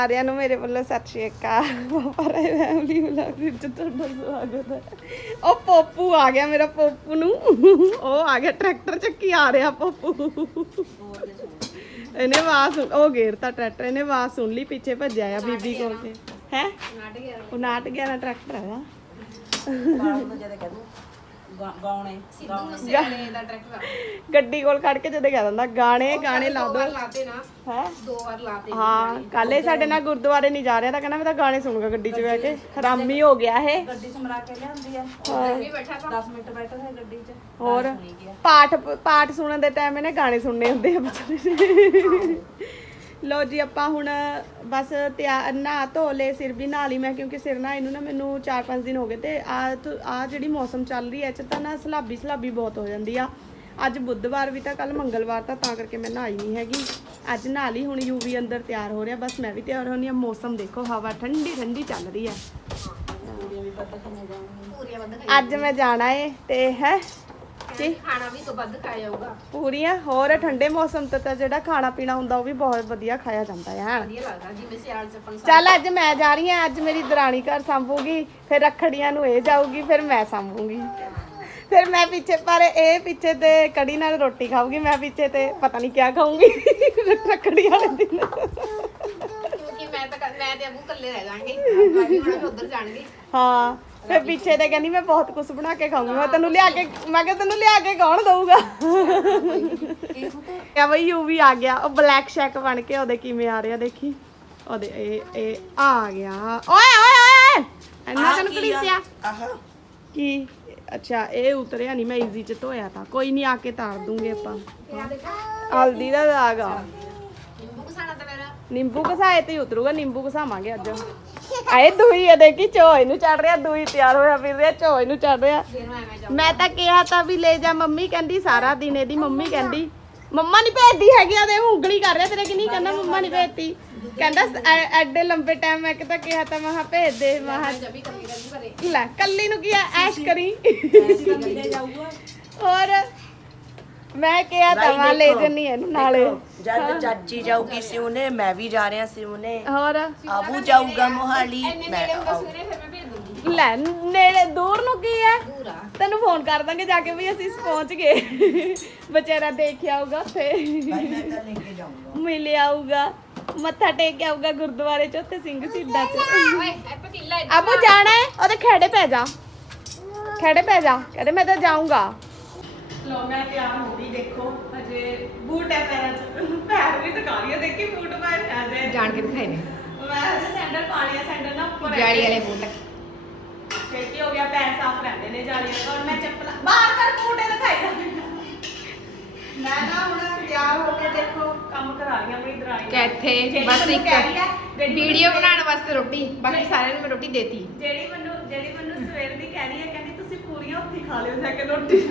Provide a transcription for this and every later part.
ਸਾਰਿਆਂ ਨੂੰ ਮੇਰੇ ਵੱਲੋਂ ਸਤਿ ਸ਼੍ਰੀ ਅਕਾਲ। ਪਰ ਫੈਮਿਲੀ ਵਲੌਗ ਵਿੱਚ ਤੁਹਾਡਾ ਸਵਾਗਤ ਹੈ। ਉਹ ਪੋਪੂ ਆ ਗਿਆ ਮੇਰਾ ਪੋਪੂ ਨੂੰ। ਉਹ ਆ ਗਿਆ ਟਰੈਕਟਰ ਚੱਕੀ ਆ ਰਿਹਾ ਪੋਪੂ। ਇਹਨੇ ਆਵਾਜ਼ ਉਹ ਗੇਰਤਾ ਟਰੈਕਟਰ ਇਹਨੇ ਆਵਾਜ਼ ਸੁਣ ਲਈ ਪਿੱਛੇ ਭੱਜਿਆ ਆ ਬੀਬੀ ਕੋਲ ਕੇ। ਹੈ? ਉਹ ਨਾਟ ਗਿਆ ਨਾ ਟਰੈਕਟਰ ਹੈਗਾ। ਗਾਉਣੇ। ਦਾ ਟਰੈਕਟਰ ਗੱਡੀ ਕੋਲ ਖੜ ਕੇ ਜਦੋਂ ਕਹਿ ਦਿੰਦਾ ਗਾਣੇ ਗਾਣੇ ਲਾ ਦੋ ਲਾਤੇ ਨਾ ਹੈ? ਦੋ ਵਾਰ ਲਾਤੇ ਹਾਂ ਕੱਲ ਇਹ ਸਾਡੇ ਨਾਲ ਗੁਰਦੁਆਰੇ ਨਹੀਂ ਜਾ ਰਿਹਾ ਤਾਂ ਕਹਿੰਦਾ ਮੈਂ ਤਾਂ ਗਾਣੇ ਸੁਣੂਗਾ ਗੱਡੀ 'ਚ ਬਹਿ ਕੇ। ਹਰਾਮੀ ਹੋ ਗਿਆ ਇਹ। ਗੱਡੀ 'ਚ ਮਰਾ ਕੇ ਲਿਆਂਦੀ ਆ। ਵੀ ਬੈਠਾ ਤਾਂ 10 ਮਿੰਟ ਬੈਠਾ ਹੈ ਗੱਡੀ 'ਚ। ਹੋਰ ਪਾਠ ਪਾਠ ਸੁਣਨ ਦੇ ਟਾਈਮ ਇਹਨੇ ਗਾਣੇ ਸੁਣਨੇ ਹੁੰਦੇ ਆ ਵਿਚਾਰੇ ਲੋ ਜੀ ਆਪਾਂ ਹੁਣ ਬਸ ਤਿਆਰ ਨਹਾ ਧੋ ਲਏ ਸਿਰ ਵੀ ਨਹਾ ਲਈ ਮੈਂ ਕਿਉਂਕਿ ਸਿਰ ਨਾ ਇਹਨੂੰ ਨਾ ਮੈਨੂੰ 4-5 ਦਿਨ ਹੋ ਗਏ ਤੇ ਆ ਆ ਜਿਹੜੀ ਮੌਸਮ ਚੱਲ ਰਹੀ ਐ ਚ ਤਾਂ ਨਾ ਸਲਾਬੀ ਸਲਾਬੀ ਬਹੁਤ ਹੋ ਜਾਂਦੀ ਆ। ਅੱਜ ਬੁੱਧਵਾਰ ਵੀ ਤਾਂ ਕੱਲ ਮੰਗਲਵਾਰ ਤਾਂ ਤਾਂ ਕਰਕੇ ਮੈਂ ਨਹਾਈ ਨਹੀਂ ਹੈਗੀ। ਅੱਜ ਨਹਾ ਲਈ ਹੁਣ ਯੂਵੀ ਅੰਦਰ ਤਿਆਰ ਹੋ ਰਿਹਾ ਬਸ ਮੈਂ ਵੀ ਤਿਆਰ ਹੋਣੀ ਆ ਮੌਸਮ ਦੇਖੋ ਹਵਾ ਠੰਡੀ ਠੰਡੀ ਚੱਲ ਰਹੀ ਵੱਧ ਅੱਜ ਮੈਂ ਜਾਣਾ ਏ ਤੇ ਹੈ। ਖਾਈ ਖਾਣਾ ਵੀ ਤੋਂ ਵੱਧ ਖਾਇਆ ਜਾਊਗਾ। ਪੂਰੀਆਂ? ਹੋਰ ਠੰਡੇ ਮੌਸਮ ਤੇ ਤਾਂ ਜਿਹੜਾ ਖਾਣਾ ਪੀਣਾ ਹੁੰਦਾ ਉਹ ਵੀ ਬਹੁਤ ਵਧੀਆ ਖਾਇਆ ਜਾਂਦਾ ਹੈ ਵਧੀਆ ਲੱਗਦਾ ਜਿਵੇਂ ਸਿਆਲ ਚ ਆਪਾਂ ਨੂੰ ਚੱਲ ਅੱਜ ਮੈਂ ਜਾ ਰਹੀ ਹਾਂ ਅੱਜ ਮੇਰੀ ਦਰਾਣੀ ਘਰ ਸੰਭੂਗੀ ਫਿਰ ਰੱਖੜੀਆਂ ਨੂੰ ਇਹ ਜਾਊਗੀ ਫਿਰ ਮੈਂ ਸੰਭੂਗੀ। ਫਿਰ ਮੈਂ ਪਿੱਛੇ ਪਰ ਇਹ ਪਿੱਛੇ ਤੇ ਕੜੀ ਨਾਲ ਰੋਟੀ ਖਾਊਗੀ ਮੈਂ ਪਿੱਛੇ ਤੇ ਪਤਾ ਨਹੀਂ ਕਿਆ ਖਾਊਂਗੀ ਰੱਖੜੀਆਂ ਵਾਲੇ ਦਿਨ। ਕਿਉਂਕਿ ਮੈਂ ਤਾਂ ਮੈਂ ਤੇ ਅਬੂ ਇਕੱਲੇ ਰਹਿ ਜਾਾਂਗੇ ਬਾਕੀ ਹੁਣ ਵੀ ਉੱਧਰ ਜਾਣਗੇ। ਹਾਂ। ਫਿਰ ਪਿੱਛੇ ਤੇ ਕਹਿੰਦੀ ਮੈਂ ਬਹੁਤ ਕੁਝ ਬਣਾ ਕੇ ਖਾਊਂਗੀ। ਮੈਂ ਤੈਨੂੰ ਲਿਆ ਕੇ ਮੈਂ ਕਿਹਾ ਤੈਨੂੰ ਲਿਆ ਕੇ ਕੌਣ ਦਊਗਾ? ਕਿਆ ਬਈ ਯੂ ਵੀ ਆ ਗਿਆ। ਉਹ ਬਲੈਕ ਸ਼ੈਕ ਬਣ ਕੇ ਉਹਦੇ ਕਿਵੇਂ ਆ ਰਿਹਾ ਦੇਖੀ? ਉਹਦੇ ਇਹ ਇਹ ਆ ਗਿਆ। ਓਏ ਓਏ ਓਏ ਇੰਨਾ ਤੈਨੂੰ ਕਲੀਸਿਆ ਆਹ। ਕੀ? ਅੱਛਾ ਇਹ ਉਤਰਿਆ ਨਹੀਂ ਮੈਂ ਈਜ਼ੀ ਚ ਧੋਇਆ ਤਾਂ। ਕੋਈ ਨਹੀਂ ਆ ਕੇ ਤਾਰ ਦੂੰਗੇ ਆਪਾਂ। ਹਲਦੀ ਦਾ ਦਾਗ ਆ। ਨਿੰਬੂ ਕਸਾਣਾ ਤਾਂ ਮੇਰਾ। ਨਿੰਬੂ ਘਸਾਏ ਤੇ ਹੀ ਉਤਰੂਗਾ ਨਿੰਬੂ ਘਸਾਵਾਂਗੇ ਅੱਜ। ਆਏ ਦੂਈ ਆ ਦੇਖੀ ਝੋਏ ਨੂੰ ਚੜ ਰਿਹਾ ਦੂਈ ਤਿਆਰ ਹੋਇਆ ਫਿਰ ਰਿਹਾ ਝੋਏ ਨੂੰ ਚੜ ਰਿਹਾ। ਮੈਂ ਤਾਂ ਕਿਹਾ ਤਾਂ ਵੀ ਲੈ ਜਾ ਮੰਮੀ ਕਹਿੰਦੀ ਸਾਰਾ ਦਿਨ ਇਹਦੀ ਮੰਮੀ ਕਹਿੰਦੀ ਮੰਮਾ ਨਹੀਂ ਭੇਜਦੀ ਹੈਗੀ ਉਹਦੇ ਉਂਗਲੀ ਕਰ ਰਿਹਾ ਤੇਰੇ ਕਿ ਨਹੀਂ ਕਹਿੰਦਾ ਮੰਮਾ ਨਹੀਂ ਭੇਜਦੀ। ਕਹਿੰਦਾ ਐ- ਐਡੇ ਲੰਬੇ ਟਾਈਮ ਮੈਂ ਕਿਤਾ ਕਿਹਾ ਤਾਂ ਮਹਾ ਭੇਜ ਦੇ ਮਹਾ ਲੈ ਕੱਲੀ ਨੂੰ ਕੀ ਆ ਐਸ਼ ਕਰੀ। ਜਾਊਗਾ। ਹੋਰ ਮੈਂ ਕਿਹਾ ਤਾਂ ਮੈਂ ਲੈ ਜੰਨੀ ਇਹਨੂੰ ਨਾਲੇ। ਜਦ ਚਾਚੀ ਜਾਊਗੀ ਸਿਉਨੇ ਮੈਂ ਵੀ ਜਾ ਰਿਹਾ ਸਿਉਨੇ ਹੋਰ? ਆਬੂ ਜਾਊਗਾ ਮੋਹਾਲੀ ਮੈਂ ਲੈ ਨੇੜੇ ਦੂਰ ਨੂੰ ਕੀ ਹੈ? ਤੈਨੂੰ ਫੋਨ ਕਰ ਦਾਂਗੇ ਜਾ ਕੇ ਵੀ ਅਸੀਂ ਪਹੁੰਚ ਗਏ। ਬਚੇਰਾ ਦੇਖ ਆਊਗਾ ਜਾਊਂਗਾ। ਮਿਲ ਆਊਗਾ। ਮੱਥਾ ਟੇਕ ਕੇ ਆਊਗਾ ਗੁਰਦੁਆਰੇ ਚ ਉੱਥੇ ਸਿੰਘ ਸਿੱਧਾ ਚ। ਆਪੂ ਜਾਣਾ ਹੈ? ਉਹਦੇ ਖੇੜੇ ਪੈ ਜਾ। ਖੇੜੇ ਪੈ ਜਾ। ਕਹਿੰਦੇ ਮੈਂ ਤਾਂ ਜਾਊਂਗਾ। ਲੋ ਮੈਂ ਤਿਆਰ ਹੋ ਗਈ ਦੇਖੋ। ਅਜੇ ਬੂਟ ਹੈ ਪੈਰਾਂ ਚ। ਪੈਰ ਵੀ ਦਿਖਾ ਰਹੀ ਹੈ ਦੇਖੀ ਬੂਟ ਪਾਏ ਆ ਜੇ ਜਾਣ ਕੇ ਦਿਖਾਈ ਨੇ। ਮੈਂ ਅਜੇ ਸੈਂਡਲ ਪਾ ਲਿਆ ਸੈਂਡਲ ਨਾ ਉੱਪਰ ਜਾਲੀ ਵਾਲੇ ਬੂਟ। ਫਿਰ ਕੀ ਹੋ ਗਿਆ ਪੈਰ ਸਾਫ਼ ਰਹਿੰਦੇ ਨੇ ਜਾਲੀਆਂ ਤੋਂ ਔਰ ਮੈਂ ਚੱਪਲਾਂ ਬਾਹਰ ਕਰ ਬੂਟੇ ਦਿਖਾਈ ਜਾਂਦੇ ਮੈਂ ਨਾ ਹੁਣ ਤਿਆਰ ਹੋ ਕੇ ਦੇਖੋ ਕੰਮ ਕਰਾ ਰਹੀ ਆਪਣੀ ਦਰਾਣੀ। ਕਿੱਥੇ ਬਸ ਇੱਕ ਵੀਡੀਓ ਬਣਾਉਣ ਵਾਸਤੇ ਰੋਟੀ ਬਾਕੀ ਸਾਰਿਆਂ ਨੂੰ ਮੈਂ ਰੋਟੀ ਦੇਤੀ। ਜਿਹੜੀ ਮੈਨੂੰ ਜਿਹੜੀ ਮੈਨੂੰ ਸਵੇਰ ਦੀ ਕਹਿ ਰਹੀ ਹੈ ਕਹਿੰਦੀ ਤੁਸੀਂ ਪੂਰੀਆਂ ਉੱਥੇ ਖਾ ਲਿਓ ਜਾ ਕੇ ਰੋਟੀ।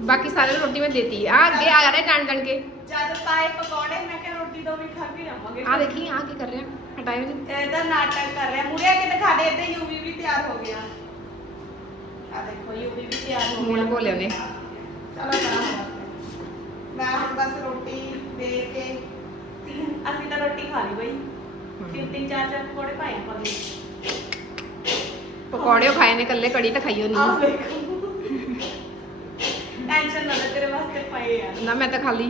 ਬਾਕੀ ਸਾਰਿਆਂ ਨੂੰ ਰੋਟੀ ਮੈਂ ਦੇਤੀ। ਆ ਅੱਗੇ ਆ ਰਹੇ ਜਾਣ ਜਾਣ ਕੇ। ਜਦ ਪਾਏ ਪਕੌੜੇ ਮੈਂ ਕਿਹਾ ਰੋਟੀ ਤੋਂ ਵੀ ਖਾ ਕੇ ਜਾਵਾਂਗੇ ਆ ਦੇਖੀ ਆ ਕੀ ਕਰ ਰਿਹਾ? ਹਟਾਇਓ ਜੀ। ਇਹਦਾ ਨਾਟਕ ਕਰ ਰਿਹਾ। ਮੁੜਿਆ ਕਿ ਦਿਖਾ ਦੇ ਤੇ ਯੂਵੀ ਵੀ ਤਿਆਰ ਹੋ ਗਿਆ। ਆ ਦੇਖੋ ਯੂਵੀ ਵੀ ਤਿਆਰ ਹੋ ਗਿਆ। ਮੂਲ ਭੋਲਿਆ ਨੇ ਚਲੋ ਕਰਾਂ ਮੈਂ ਹੁਣ ਬਸ ਰੋਟੀ ਦੇ ਕੇ ਅਸੀਂ ਤਾਂ ਰੋਟੀ ਖਾ ਲਈ ਬਈ। ਤਿੰਨ ਤਿੰਨ ਚਾਰ ਚਾਰ ਪਕੌੜੇ ਪਾਏ ਆਪਾਂ ਨੇ ਪਕੌੜੇ ਖਾਏ ਨੇ ਕੱਲੇ ਕੜੀ ਤਾਂ ਖਾਈਓ ਨਹੀਂ ਦੇਖੋ ਟੈਨਸ਼ਨ ਨਾ ਲੈ ਤੇਰੇ ਵਾਸਤੇ ਪਏ ਆ। ਨਾ ਮੈਂ ਤਾਂ ਖਾਲੀ।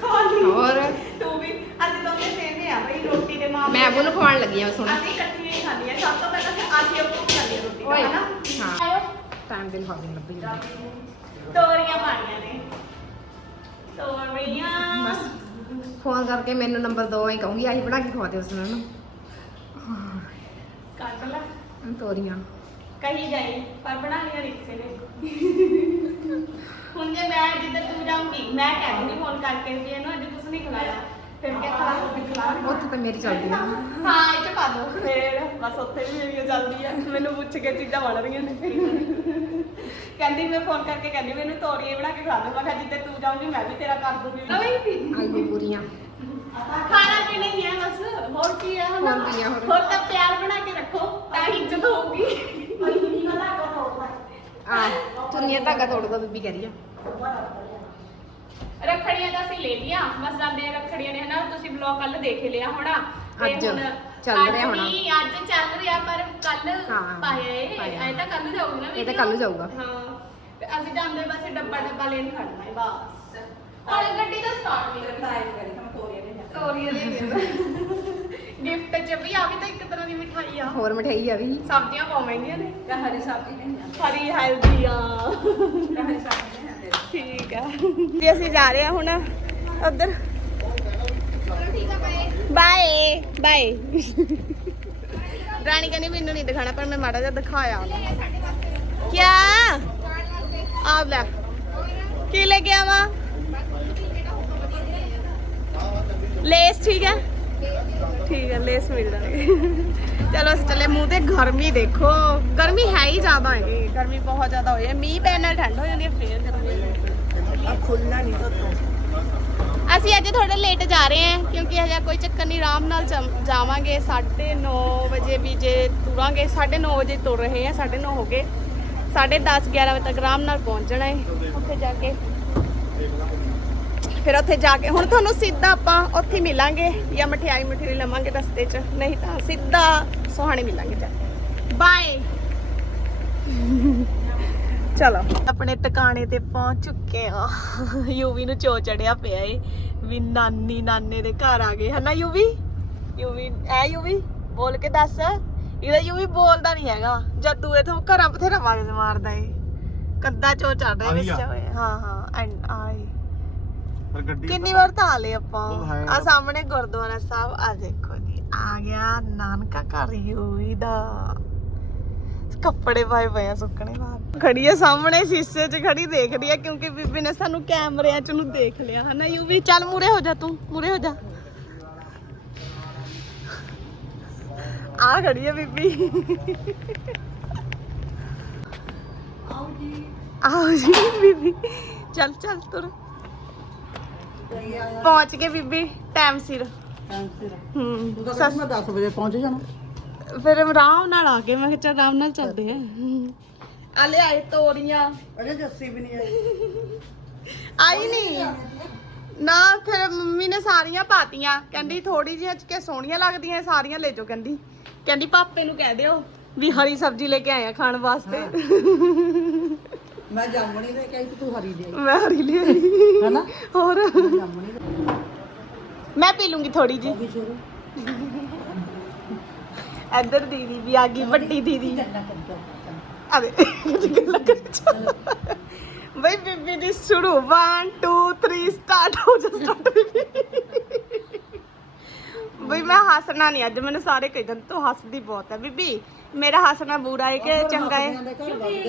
ਖਾ ਲਈ ਹੋਰ? ਤੂੰ ਵੀ ਅਸੀਂ ਦੋਨੇ ਸੇਮ ਹੀ ਆ ਬਈ ਰੋਟੀ ਦੇ ਮਾਮਲੇ ਮੈਂ ਉਹਨੂੰ ਖਵਾਉਣ ਲੱਗੀ ਆ ਸੁਣ। ਅਸੀਂ ਇਕੱਠੀਆਂ ਹੀ ਖਾਂਦੀਆਂ ਸਭ ਤੋਂ ਪਹਿਲਾਂ ਅਸੀਂ ਅਸੀਂ ਆਪਣੀ ਖਾਂਦੀ ਹਾਂ ਰੋਟੀ ਓਏ ਦਾ ਹਨਾ? ਹਾਂ। ਆਇਓ। ਟਾਈਮ ਦਿਨ ਖਾਣ ਲੱਭੀ ਤੋਰੀਆਂ ਪਾਣੀਆਂ ਨੇ। ਤੋਰੀਆਂ। ਬਸ ਫੋਨ ਕਰਕੇ ਮੈਨੂੰ ਨੰਬਰ ਦੋ ਹੀ ਕਹੂੰਗੀ ਆਹੀ ਬਣਾ ਕੇ ਖਵਾ ਦਿਓ ਉਸ ਨੂੰ ਕੱਟ ਲੈ। ਤੋਰੀਆਂ। ਕਹੀ ਜਾਈ ਪਰ ਬਣਾਉਣੀਆਂ ਨਹੀਂ ਕਿਸੇ ਨੇ। ਹੁਣ ਜੇ ਮੈਂ ਜਿੱਦਾਂ ਤੂੰ ਜਾਊਂਗੀ ਮੈਂ ਕਹਿ ਦੂੰਗੀ ਫੋਨ ਕਰਕੇ ਵੀ ਇਹਨੂੰ ਅੱਜ ਕੁਝ ਨਹੀਂ ਖਿਲਾਇਆ ਫਿਰ ਕੇ ਖਿਲਾ ਉੱਥੇ ਤਾਂ ਮੇਰੀ ਚੱਲਦੀ ਆ। ਹਾਂ ਇਹ ਚ ਪਾ ਦੋ। ਫੇਰ ਬਸ ਉੱਥੇ ਵੀ ਮੇਰੀ ਚੱਲਦੀ ਆ। ਮੈਨੂੰ ਪੁੱਛ ਕੇ ਚੀਜ਼ਾਂ ਬਣ ਰਹੀਆਂ ਨੇ। ਕਹਿੰਦੀ ਮੈਂ ਫੋਨ ਕਰਕੇ ਕਹਿੰਦੀ ਮੈਨੂੰ ਤੋਰੀਏ ਬਣਾ ਕੇ ਖਾ ਦੇ ਮੈਂ ਕਿਹਾ ਜਿੱਦੇ ਤੂੰ ਜਾਊਂਗੀ ਮੈਂ ਵੀ ਤੇਰਾ ਕਰ ਦੂੰਗੀ। ਆਲੂ ਪੂਰੀਆਂ। ਖਾਣਾ ਵੀ ਨਹੀਂ ਹੈ ਬਸ। ਹੋਰ ਕੀ ਹੈ ਹਨਾ? ਹੋਰ ਕੀ ਹੈ, ਹੋਰ? ਹੋਰ ਤਾਂ ਪਿਆਰ ਬਣਾ ਕੇ ਰੱਖੋ ਤਾਂ ਹੀ ਇੱਜ਼ਤ ਹੋਊਗੀ। ਆ ਚੁੰਨੀਆਂ ਧਾਗਾ ਤੋੜ ਦੋ ਬੀਬੀ ਕਹਿ ਰਹੀ ਆ। ਰੱਖੜੀਆਂ ਤਾਂ ਅਸੀਂ ਲੈ ਲੀਆਂ ਬਸ ਜਾਂਦੇ ਆ ਰੱਖੜੀਆਂ ਨੇ ਹਨਾ ਤੁਸੀਂ ਬਲੌਗ ਕੱਲ ਦੇਖ ਹੀ ਲਿਆ ਹੋਣਾ। ਤੇ ਅੱਜ। ਹੁਣ ਚੱਲ ਰਿਹਾ ਹੋਣਾ। ਨਹੀਂ ਅੱਜ ਚੱਲ ਰਿਹਾ ਪਰ ਕੱਲ ਹਾਂ, ਪਾਇਆ ਇਹ ਪਾਇਆ। ਇਹ ਤਾਂ ਕੱਲ ਜਾਊਗੀ ਨਾ ਇਹ ਤਾਂ ਕੱਲ ਜਾਊਗਾ। ਹਾਂ ਤੇ ਅਸੀਂ ਜਾਂਦੇ ਬਸ ਡੱਬਾ ਡੱਬਾ ਲੈਣ ਖੜਨਾ ਹੈ ਬਸ। ਹੁਣ ਗੱਡੀ ਤਾਂ ਸਟਾਰਟ ਨਹੀਂ ਕਰਦਾ ਤੋਰੀਏ ਦੇ ਗਿਫਟ ਚ ਵੀ ਆ ਵੀ ਤਾਂ ਇੱਕ ਤਰ੍ਹਾਂ ਦੀ ਮਿਠਾਈ ਆ। ਹੋਰ ਮਠਿਆਈ ਆ ਵੀ। ਸਬਜ਼ੀਆਂ ਪਾਵਾਂਗੀਆਂ ਨੇ। ਹਰੀ ਸਬਜ਼ੀ ਨਹੀਂ ਹਰੀ ਹੈਲਦੀ ਆ। ਠੀਕ ਆ। ਤੇ ਅਸੀਂ ਜਾ ਰਹੇ ਆ ਹੁਣ ਉਧਰ। ਬਾਏ ਬਾਏ ਰਾਣੀ ਕਹਿੰਦੀ ਮੈਨੂੰ ਨਹੀਂ ਦਿਖਾਣਾ ਪਰ ਮੈਂ ਮਾੜਾ ਜਿਹਾ ਦਿਖਾਇਆ। ਕਿਆ? ਆ ਲੈ। ਕੀ ਲੈ ਕੇ ਆਵਾਂ? ਲੇਸ ਠੀਕ ਹੈ ਠੀਕ ਹੈ ਲੇਸ ਮਿਲ ਜਾਣਗੇ। ਚਲੋ ਅਸੀਂ ਚੱਲੇ ਮੂੰਹ ਤੇ ਗਰਮੀ ਦੇਖੋ। ਗਰਮੀ ਹੈ ਹੀ ਜ਼ਿਆਦਾ ਹੈ ਗਰਮੀ ਬਹੁਤ ਜ਼ਿਆਦਾ ਹੋਈ ਹੈ। ਮੀਂਹ ਪੈਣ ਨਾਲ ਠੰਡ ਹੋ ਜਾਂਦੀ ਹੈ ਫੇਰ ਗਰਮੀ ਖੁੱਲਣਾ ਨਹੀਂ। ਅਸੀਂ ਅੱਜ ਥੋੜਾ ਲੇਟ ਜਾ ਰਹੇ ਹਾਂ ਕਿਉਂਕਿ ਹਜੇ ਕੋਈ ਚੱਕਰ ਨਹੀਂ ਆਰਾਮ ਨਾਲ ਜਾਵਾਂਗੇ। 9:30 ਵਜੇ ਵੀ ਜੇ ਤੁਰਾਂਗੇ 9:30 ਵਜੇ ਤੁਰ ਰਹੇ ਹਾਂ 9:30 ਹੋ ਗਏ। 10:30 11 ਵਜੇ ਤੱਕ ਆਰਾਮ ਨਾਲ ਪਹੁੰਚਣਾ ਹੈ। ਉੱਥੇ ਜਾ ਕੇ। ਫਿਰ ਉੱਥੇ ਜਾ ਕੇ ਹੁਣ ਤੁਹਾਨੂੰ ਸਿੱਧਾ ਆਪਾਂ ਉੱਥੇ ਮਿਲਾਂਗੇ ਜਾਂ ਮਠਿਆਈ ਮਠਿਆਈ ਲਵਾਂਗੇ ਰਸਤੇ 'ਚ। ਨਹੀਂ ਤਾਂ ਸਿੱਧਾ ਸੋਹਾਣੇ ਮਿਲਾਂਗੇ ਜਾ ਬਾਏ ਚਲੋ ਆਪਣੇ ਟਿਕਾਣੇ ਤੇ ਪਹੁੰਚ ਚੁੱਕੇ ਆ। ਯੂਵੀ ਨੂੰ ਚੋ ਚੜਿਆ ਪਿਆ ਏ ਵੀ ਨਾਨੀ ਨਾਨੇ ਦੇ ਘਰ ਆ ਗਏ। ਹਨਾ ਯੂਵੀ? ਯੂਵੀ ਐ ਯੂਵੀ? ਬੋਲ ਕੇ ਦੱਸ। ਇਹਦਾ ਯੂਵੀ ਬੋਲਦਾ ਨਹੀਂ ਹੈਗਾ। ਜਦ ਤੂੰ ਇਥੋਂ ਘਰਾਂ ਬਥੇਰਾ ਆਵਾਜ਼ ਮਾਰਦਾ ਏ। ਕੱਦਾ ਚੋ ਚੜ ਰਿਹਾ ਵਿੱਚ ਹਾਂ ਹਾਂ ਐਂਡ ਆਈ ਪਰ ਗੱਡੀ ਕਿੰਨੀ ਵਾਰ ਤਾਂ ਆ ਲਏ ਆਪਾਂ। ਉਹ ਹੈ। ਆ ਸਾਹਮਣੇ ਗੁਰਦੁਆਰਾ ਸਾਹਿਬ ਆ ਦੇਖੋ ਜੀ ਆ ਗਿਆ ਨਾਨਕਾ ਘਰ ਯੂਵੀ ਦਾ। ਕੱਪੜੇ ਪਾਏ ਪਏ ਆ ਸੁੱਕਣੇ ਬਾਹਰ ਖੜੀ ਆ ਸਾਹਮਣੇ ਸ਼ੀਸ਼ੇ 'ਚ ਖੜੀ ਦੇਖ ਰਹੀ ਆ ਕਿਉਂਕਿ ਬੀਬੀ ਨੇ ਸਾਨੂੰ ਕੈਮਰਿਆਂ 'ਚ ਨੂੰ ਦੇਖ ਲਿਆ। ਹਨਾ ਯੂਵੀ? ਚੱਲ ਮੂਰੇ ਹੋ ਜਾ ਤੂੰ ਮੂਰੇ ਹੋ ਜਾ। ਆ ਖੜੀ ਆ ਬੀਬੀ। ਆਓ ਜੀ ਬੀਬੀ। ਚੱਲ ਚੱਲ ਤੁਰ। ਪਹੁੰਚ ਗਏ ਬੀਬੀ ਟਾਈਮ ਸਿਰ। ਹੂੰ ਸੱਸ ਮੈਂ 10 ਵਜੇ ਪਹੁੰਚ ਜਾਣਾ। ਫਿਰ ਆਰਾਮ ਨਾਲ ਆ ਗਏ ਮੈਂ ਕਿਹਾ ਚੱਲ ਆਰਾਮ ਨਾਲ ਚੱਲਦੇ ਆ। ਆ ਲੈ ਆਏ ਤੋਰੀਆਂ। ਅਜੇ ਜੱਸੀ ਵੀ ਨਹੀਂ ਆਈ। ਆਈ ਨਹੀਂ। ਨਾ ਫਿਰ ਮੰਮੀ ਨੇ ਸਾਰੀਆਂ ਪਾਤੀਆਂ। ਕਹਿੰਦੀ ਥੋੜੀ ਜਿਹੀ ਅੱਜ ਕੇ ਸੋਹਣੀਆਂ ਲੱਗਦੀਆਂ ਸਾਰੀਆਂ ਲੈ ਜਾਓ ਕਹਿੰਦੀ। ਕਹਿੰਦੀ ਪਾਪੇ ਨੂੰ ਕਹਿ ਦਿਓ ਵੀ ਹਰੀ ਸਬਜ਼ੀ ਲੈ ਕੇ ਆਇਆ ਖਾਣ ਵਾਸਤੇ। ਮੈਂ ਜਾਮਣੀ ਲੈ ਕੇ ਆਈ ਤੇ ਤੂੰ ਹਰੀ ਦੇ। ਆਈ ਮੈਂ ਹਰੀ ਲੈ ਆਈ ਹੈਨਾ? ਹੋਰ? ਜਾਮਣੀ ਲੈ ਮੈਂ ਪੀ ਲੂੰਗੀ ਥੋੜੀ ਜੀ ਕੇ ਸ਼ੁਰੂ। ਇੱਧਰ ਦੀਦੀ ਵੀ ਆ ਗਈ ਵੱਡੀ ਦੀਦੀ। ਗੱਲਾਂ ਕਰਦਾ ਅਰੇ ਗੱਲਾਂ ਕਰੀ ਚੱਲ। ਬਈ ਬੀਬੀ ਦੀ ਸ਼ੁਰੂ। 1 2 3 ਸਟਾਰਟ ਹੋ ਜਾ ਸਟਾਰਟ ਬੀਬੀ ਬਈ ਮੈਂ ਹੱਸਣਾ ਨਹੀਂ ਅੱਜ ਮੈਨੂੰ ਸਾਰੇ ਕਹਿ ਦਿੰਦੇ ਤੂੰ ਹੱਸਦੀ ਬਹੁਤ ਹੈ ਬੀਬੀ। ਮੇਰਾ ਹੱਸਣਾ ਬੁਰਾ ਹੈ ਕਿ ਚੰਗਾ ਹੈ?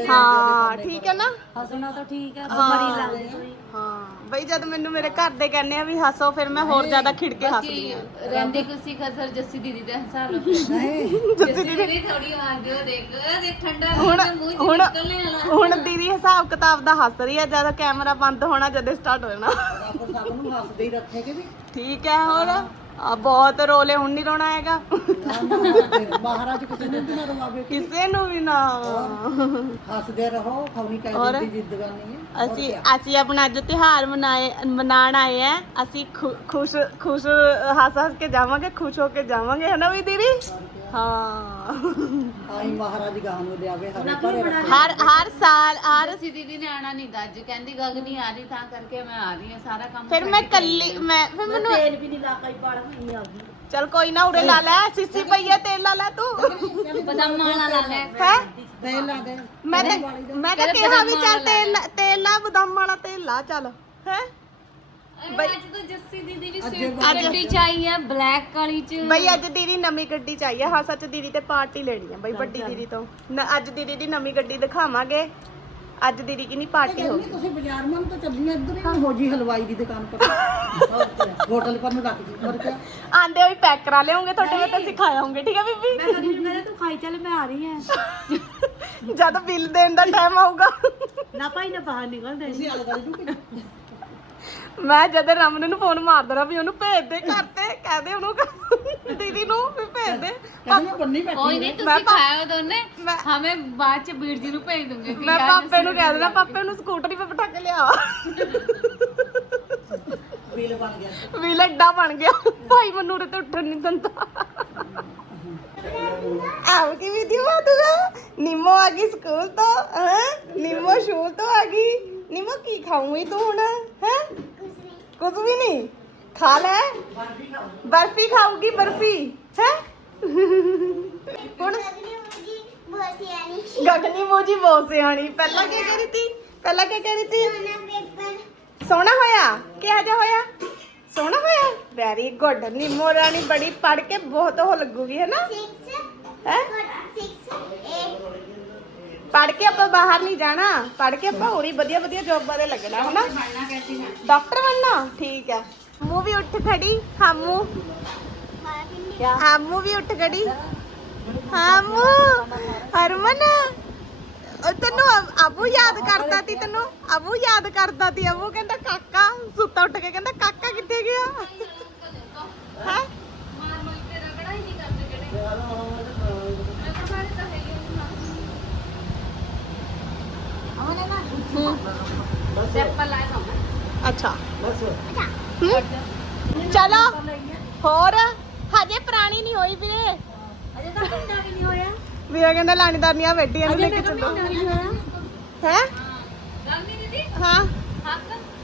ਹਾਂ ਠੀਕ ਹੈ ਨਾ? ਹਸਣਾ ਤਾਂ ਠੀਕ ਹੈ ਮਰੀ ਲੱਗਦੀ ਹਾਂ। ਬਈ ਜਦ ਮੈਨੂੰ ਮੇਰੇ ਘਰ ਦੇ ਕਹਿੰਦੇ ਆ ਵੀ ਹੱਸੋ ਫਿਰ ਮੈਂ ਹੋਰ ਜ਼ਿਆਦਾ ਖਿੜ ਕੇ ਹੱਸਦੀ ਹਾਂ। ਰਹਿੰਦੇ ਕੁਸੀ ਖਸਰ ਜੱਸੀ ਦੀਦੀ ਦੇ ਹਸਾ ਲੋ ਨਹੀਂ ਜੱਸੀ ਦੀਦੀ ਥੋੜੀ ਦਿਓ ਦੇਖ ਦੇਖ ਠੰਡਾ ਹੁਣ ਹੁਣ ਹੁਣ ਦੀਦੀ ਹਿਸਾਬ ਕਿਤਾਬ ਦਾ ਹੱਸ ਰਹੀ ਹੈ ਜਦ ਕੈਮਰਾ ਬੰਦ ਹੋਣਾ ਜਦ ਸਟਾਰਟ ਹੋ ਜਾਣਾ ਰੱਬ ਸਭ ਨੂੰ ਹੱਸਦੇ ਹੀ ਰੱਖੇਗੇ ਵੀ। ਠੀਕ ਹੈ ਹੋਰ? ਆ ਬਹੁਤ ਰੋਲੇ ਹੁਣ ਨਹੀਂ ਰੋਣਾ ਹੈਗਾ। ਮਹਾਰਾਜ ਕਿਸੇ ਨੂੰ ਵੀ ਨਾ ਰਵਾਵੇ। ਕਿਸੇ ਨੂੰ ਵੀ ਨਾ। ਹੱਸਦੇ ਰਹੋ ਖੌਣੀ? ਕਾਇਦੇ ਦੀ ਜ਼ਿੰਦਗਾਨੀ ਹੈ। ਅਸੀਂ? ਅਸੀਂ ਆਪਣਾ ਅੱਜ ਤਿਹਾਰ ਮਨਾਏ ਮਨਾਣ ਆਏ ਆ। ਅਸੀਂ ਖੁਸ਼ ਖੁਸ਼ ਹੱਸ ਹੱਸ ਕੇ ਜਾਵਾਂਗੇ ਖੁਸ਼ ਹੋ ਕੇ ਜਾਵਾਂਗੇ ਹੈ ਨਾ ਵੀ ਦੀਦੀ? ਹਾਂ। ਆਈ ਮਹਾਰਾਜ ਗਾਹ ਨੂੰ ਲਿਆਵੇ ਹਰੇ ਭਰੇ ਰੱਖੇ। ਹਰ ਹਰ ਸਾਲ ਹਰ ਜੱਸੀ ਦੀਦੀ ਨੇ ਆਣਾ ਨਹੀਂ ਦਾ ਅੱਜ ਕਹਿੰਦੀ ਗਗ ਨਹੀਂ ਆ ਰਹੀ ਤਾਂ ਕਰਕੇ ਮੈਂ ਆ ਰਹੀ ਹਾਂ ਸਾਰਾ ਕੰਮ ਫਿਰ ਮੈਂ ਕੱਲੀ ਮੈਂ ਫਿਰ ਮੈਨੂੰ ਤੇਲ ਵੀ ਨਹੀਂ ਲਾ ਕੇ ਪੜ ਆ ਗਈ। ਚਲ ਕੋਈ ਨਾ ਉਰੇ ਲਾ ਲੈ ਸਿੱਸੀ ਪਈਆ ਤੇਲ ਲਾ ਲੈ ਤੂੰ। ਬਦਾਮਾਂ ਵਾਲਾ ਲਾ ਲੈ। ਹੈ? ਤੇਲ ਲਾ ਦੇ। ਮੈਂ ਤਾਂ ਮੈਂ ਤਾਂ ਕਿਹਾ ਵੀ ਚੱਲ ਤੇਲ ਤੇਲ ਲਾ ਬਦਾਮ ਵਾਲਾ ਤੇਲ ਲਾ ਚੱਲ। ਹੈ? ਅਰੇ ਅੱਜ ਤਾਂ ਜੱਸੀ ਦੀਦੀ ਵੀ ਸਵਿਫਟ ਅੱਜ- ਗੱਡੀ ਚ ਆਈ ਹੈ ਬਲੈਕ ਕਾਲੀ ਚ। ਬਈ ਅੱਜ ਦੀਦੀ ਨਵੀਂ ਗੱਡੀ ਚਾਹੀਏ ਹਾਂ ਸੱਚ ਦੀਦੀ ਤੇ ਪਾਰਟੀ ਲੈਣੀ ਆ। ਬਈ ਵੱਡੀ ਦੀਦੀ ਤੋਂ। ਨ- ਅੱਜ ਦੀਦੀ ਦੀ ਨਵੀਂ ਗੱਡੀ ਦਿਖਾਵਾਂਗੇ। ਅੱਜ ਦੀਦੀ ਕੀ ਨਹੀਂ ਪਾਰਟੀ ਕਹਿੰਦੀ ਹੋਗੀ ਤੁਸੀਂ ਬਾਜ਼ਾਰ ਮਨ ਤੋਂ ਚੱਲੀ ਇੱਧਰ ਹੀ। ਹੋ ਜੀ ਹਲਵਾਈ ਦੀ ਦੁਕਾਨ ਪਰ। ਹੋਟਲ ਪਰ ਨੂੰ ਰੱਖ ਜੀ। ਹੋਰ ਕਿਆ। ਆਂਦੇ ਹੋਈ ਪੈਕ ਕਰਾ ਲਿਆਉਂਗੇ ਤੁਹਾਡੇ ਮੈਂ ਤਾਂ ਸਿਖਾਇਆਉਂਗੇ ਠੀਕ ਹੈ ਬੀਬੀ? ਮੈਂ ਕਹਿੰਦਾ ਤੂੰ ਖਾਈ ਚੱਲ ਮੈਂ ਆ ਰਹੀ ਹਾਂ। ਜਦ ਬਿੱਲ ਦੇਣ ਦਾ ਟਾਈਮ ਆਊਗਾ। ਨਾ ਭਾਈ ਨਾ ਬਾਹਰ ਨਿਕਲਦੇ। ਤੁਸੀਂ ਕਰੀ ਦੂੰਗੀ ਮੈਂ ਜਦੋਂ ਰਮਨ ਨੂੰ ਫੋਨ ਮਾਰਦਾ ਰਿਹਾ ਵੀ ਉਹਨੂੰ ਭੇਜ ਦੇ ਘਰ ਤੇ ਕਹਿ ਦੇ ਉਹਨੂੰ ਦੀਦੀ ਨੂੰ ਵੀ ਭੇਜ ਦੇ। ਕਹਿੰਦੇ ਮੈਂ ਬੰਨੀ ਬੈਠੀ ਨਹੀਂ ਤੁਸੀਂ ਪਾ- ਦੋਨੇ। ਹਮੇ ਬਾਅਦ ਚ ਵੀਰ ਜੀ ਨੂੰ ਭੇਜ ਦੂੰਗੇ ਕਿ ਮੈਂ ਪਾਪੇ ਨੂੰ ਕਹਿ ਦੇਣਾ ਪਾਪੇ ਨੂੰ ਸਕੂਟਰੀ 'ਤੇ ਬਿਠਾ ਕੇ ਲਿਆ ਬਿੱਲ ਬਣ ਗਿਆ। ਵੀ ਲੱਡਾ ਬਣ ਗਿਆ। ਭਾਈ ਮਨੂਰੇ ਤੇ ਉੱਠਣ ਨਹੀਂ ਦਿੰਦਾ। ਆਪ ਕੀ ਵੀਡੀਓ ਬਾਦੂਗਾ ਨਿੰਮੋ ਆ ਗਈ ਸਕੂਲ ਤੋਂ ਹਾਂ? ਨਿੰਮੋ ਸ਼ੂਲ ਤੋਂ ਆ ਗਈ। ਨਿੰਮੋ ਕੀ ਖਾਊਂਗੀ ਤੂੰ ਹੁਣ ਹੈ? ਕੁਝ ਵੀ ਨਹੀਂ ਖਾ ਲੈ। ਬਰਫੀ ਖਾਊਗੀ। ਬਰਫੀ ਹੈ? ਹੁਣ ਗਗਨੀ ਮੋਜੀ ਬਹੁਤ ਸਿਆਣੀ ਪਹਿਲਾਂ ਕੀ ਕਰੀ ਤੀ? ਪਹਿਲਾਂ ਕੀ ਕਰੀ ਤੀ? ਸੋਹਣਾ ਹੋਇਆ? ਕਿਹਾ ਜਾ ਹੋਇਆ? ਸੋਹਣਾ ਹੋਇਆ? Very good. ਨਿੰਮੋ ਰਾਣੀ ਬੜੀ ਪੜ ਕੇ ਬਹੁਤ ਉਹ ਲੱਗੂਗੀ ਹੈ ਨਾ? ਹੈ? ਪੜ ਕੇ ਆਪਾਂ ਬਾਹਰ ਨਹੀਂ ਜਾਣਾ ਪੜ ਕੇ ਆਪਾਂ ਹੋਰੀ ਵਧੀਆ ਵਧੀਆ ਜੋਬਾਂ ਦੇ ਲੱਗਣਾ ਹੈ ਨਾ ਡਾਕਟਰ ਬਣਨਾ? ਠੀਕ ਹੈ। ਮੂੰਹ ਵੀ ਉੱਠ ਖੜੀ ਹਾਮੂ। ਹਾਮੂ ਵੀ ਉੱਠ ਖੜੀ। ਹਾਮੂ ਹਰਮਨ। ਤੈਨੂੰ ਅਬ- ਯਾਦ ਕਰਦਾ ਤੀ ਤੈਨੂੰ? ਅਬੂ ਯਾਦ ਕਰਦਾ ਤੀ ਅਬੂ ਕਹਿੰਦਾ ਕਾਕਾ ਸੁੱਤਾ ਉੱਠ ਕੇ। ਕਹਿੰਦਾ ਕਾਕਾ ਕਿੱਥੇ ਗਿਆ? ਹੈ ਅੱਛਾ ਹੂੰ? ਚਲੋ ਹੋਰ ਹਜੇ ਪੁਰਾਣੀ ਨਹੀਂ ਹੋਈ ਵੀਰੇ ਅਜੇ ਤੱਕ ਮਹੀਨਾ ਵੀ ਨਹੀਂ ਹੋਇਆ ਵੀਰੇ ਕਹਿੰਦਾ ਲਾਣੀਦਾਰਨੀਆਂ ਬੈਠੀਆਂ ਨੂੰ ਲੈ ਕੇ ਚੱਲੋ ਮਹੀਨਾ ਵੀ ਨਹੀਂ ਹੋਇਆ ਹੈ ਹਾਂ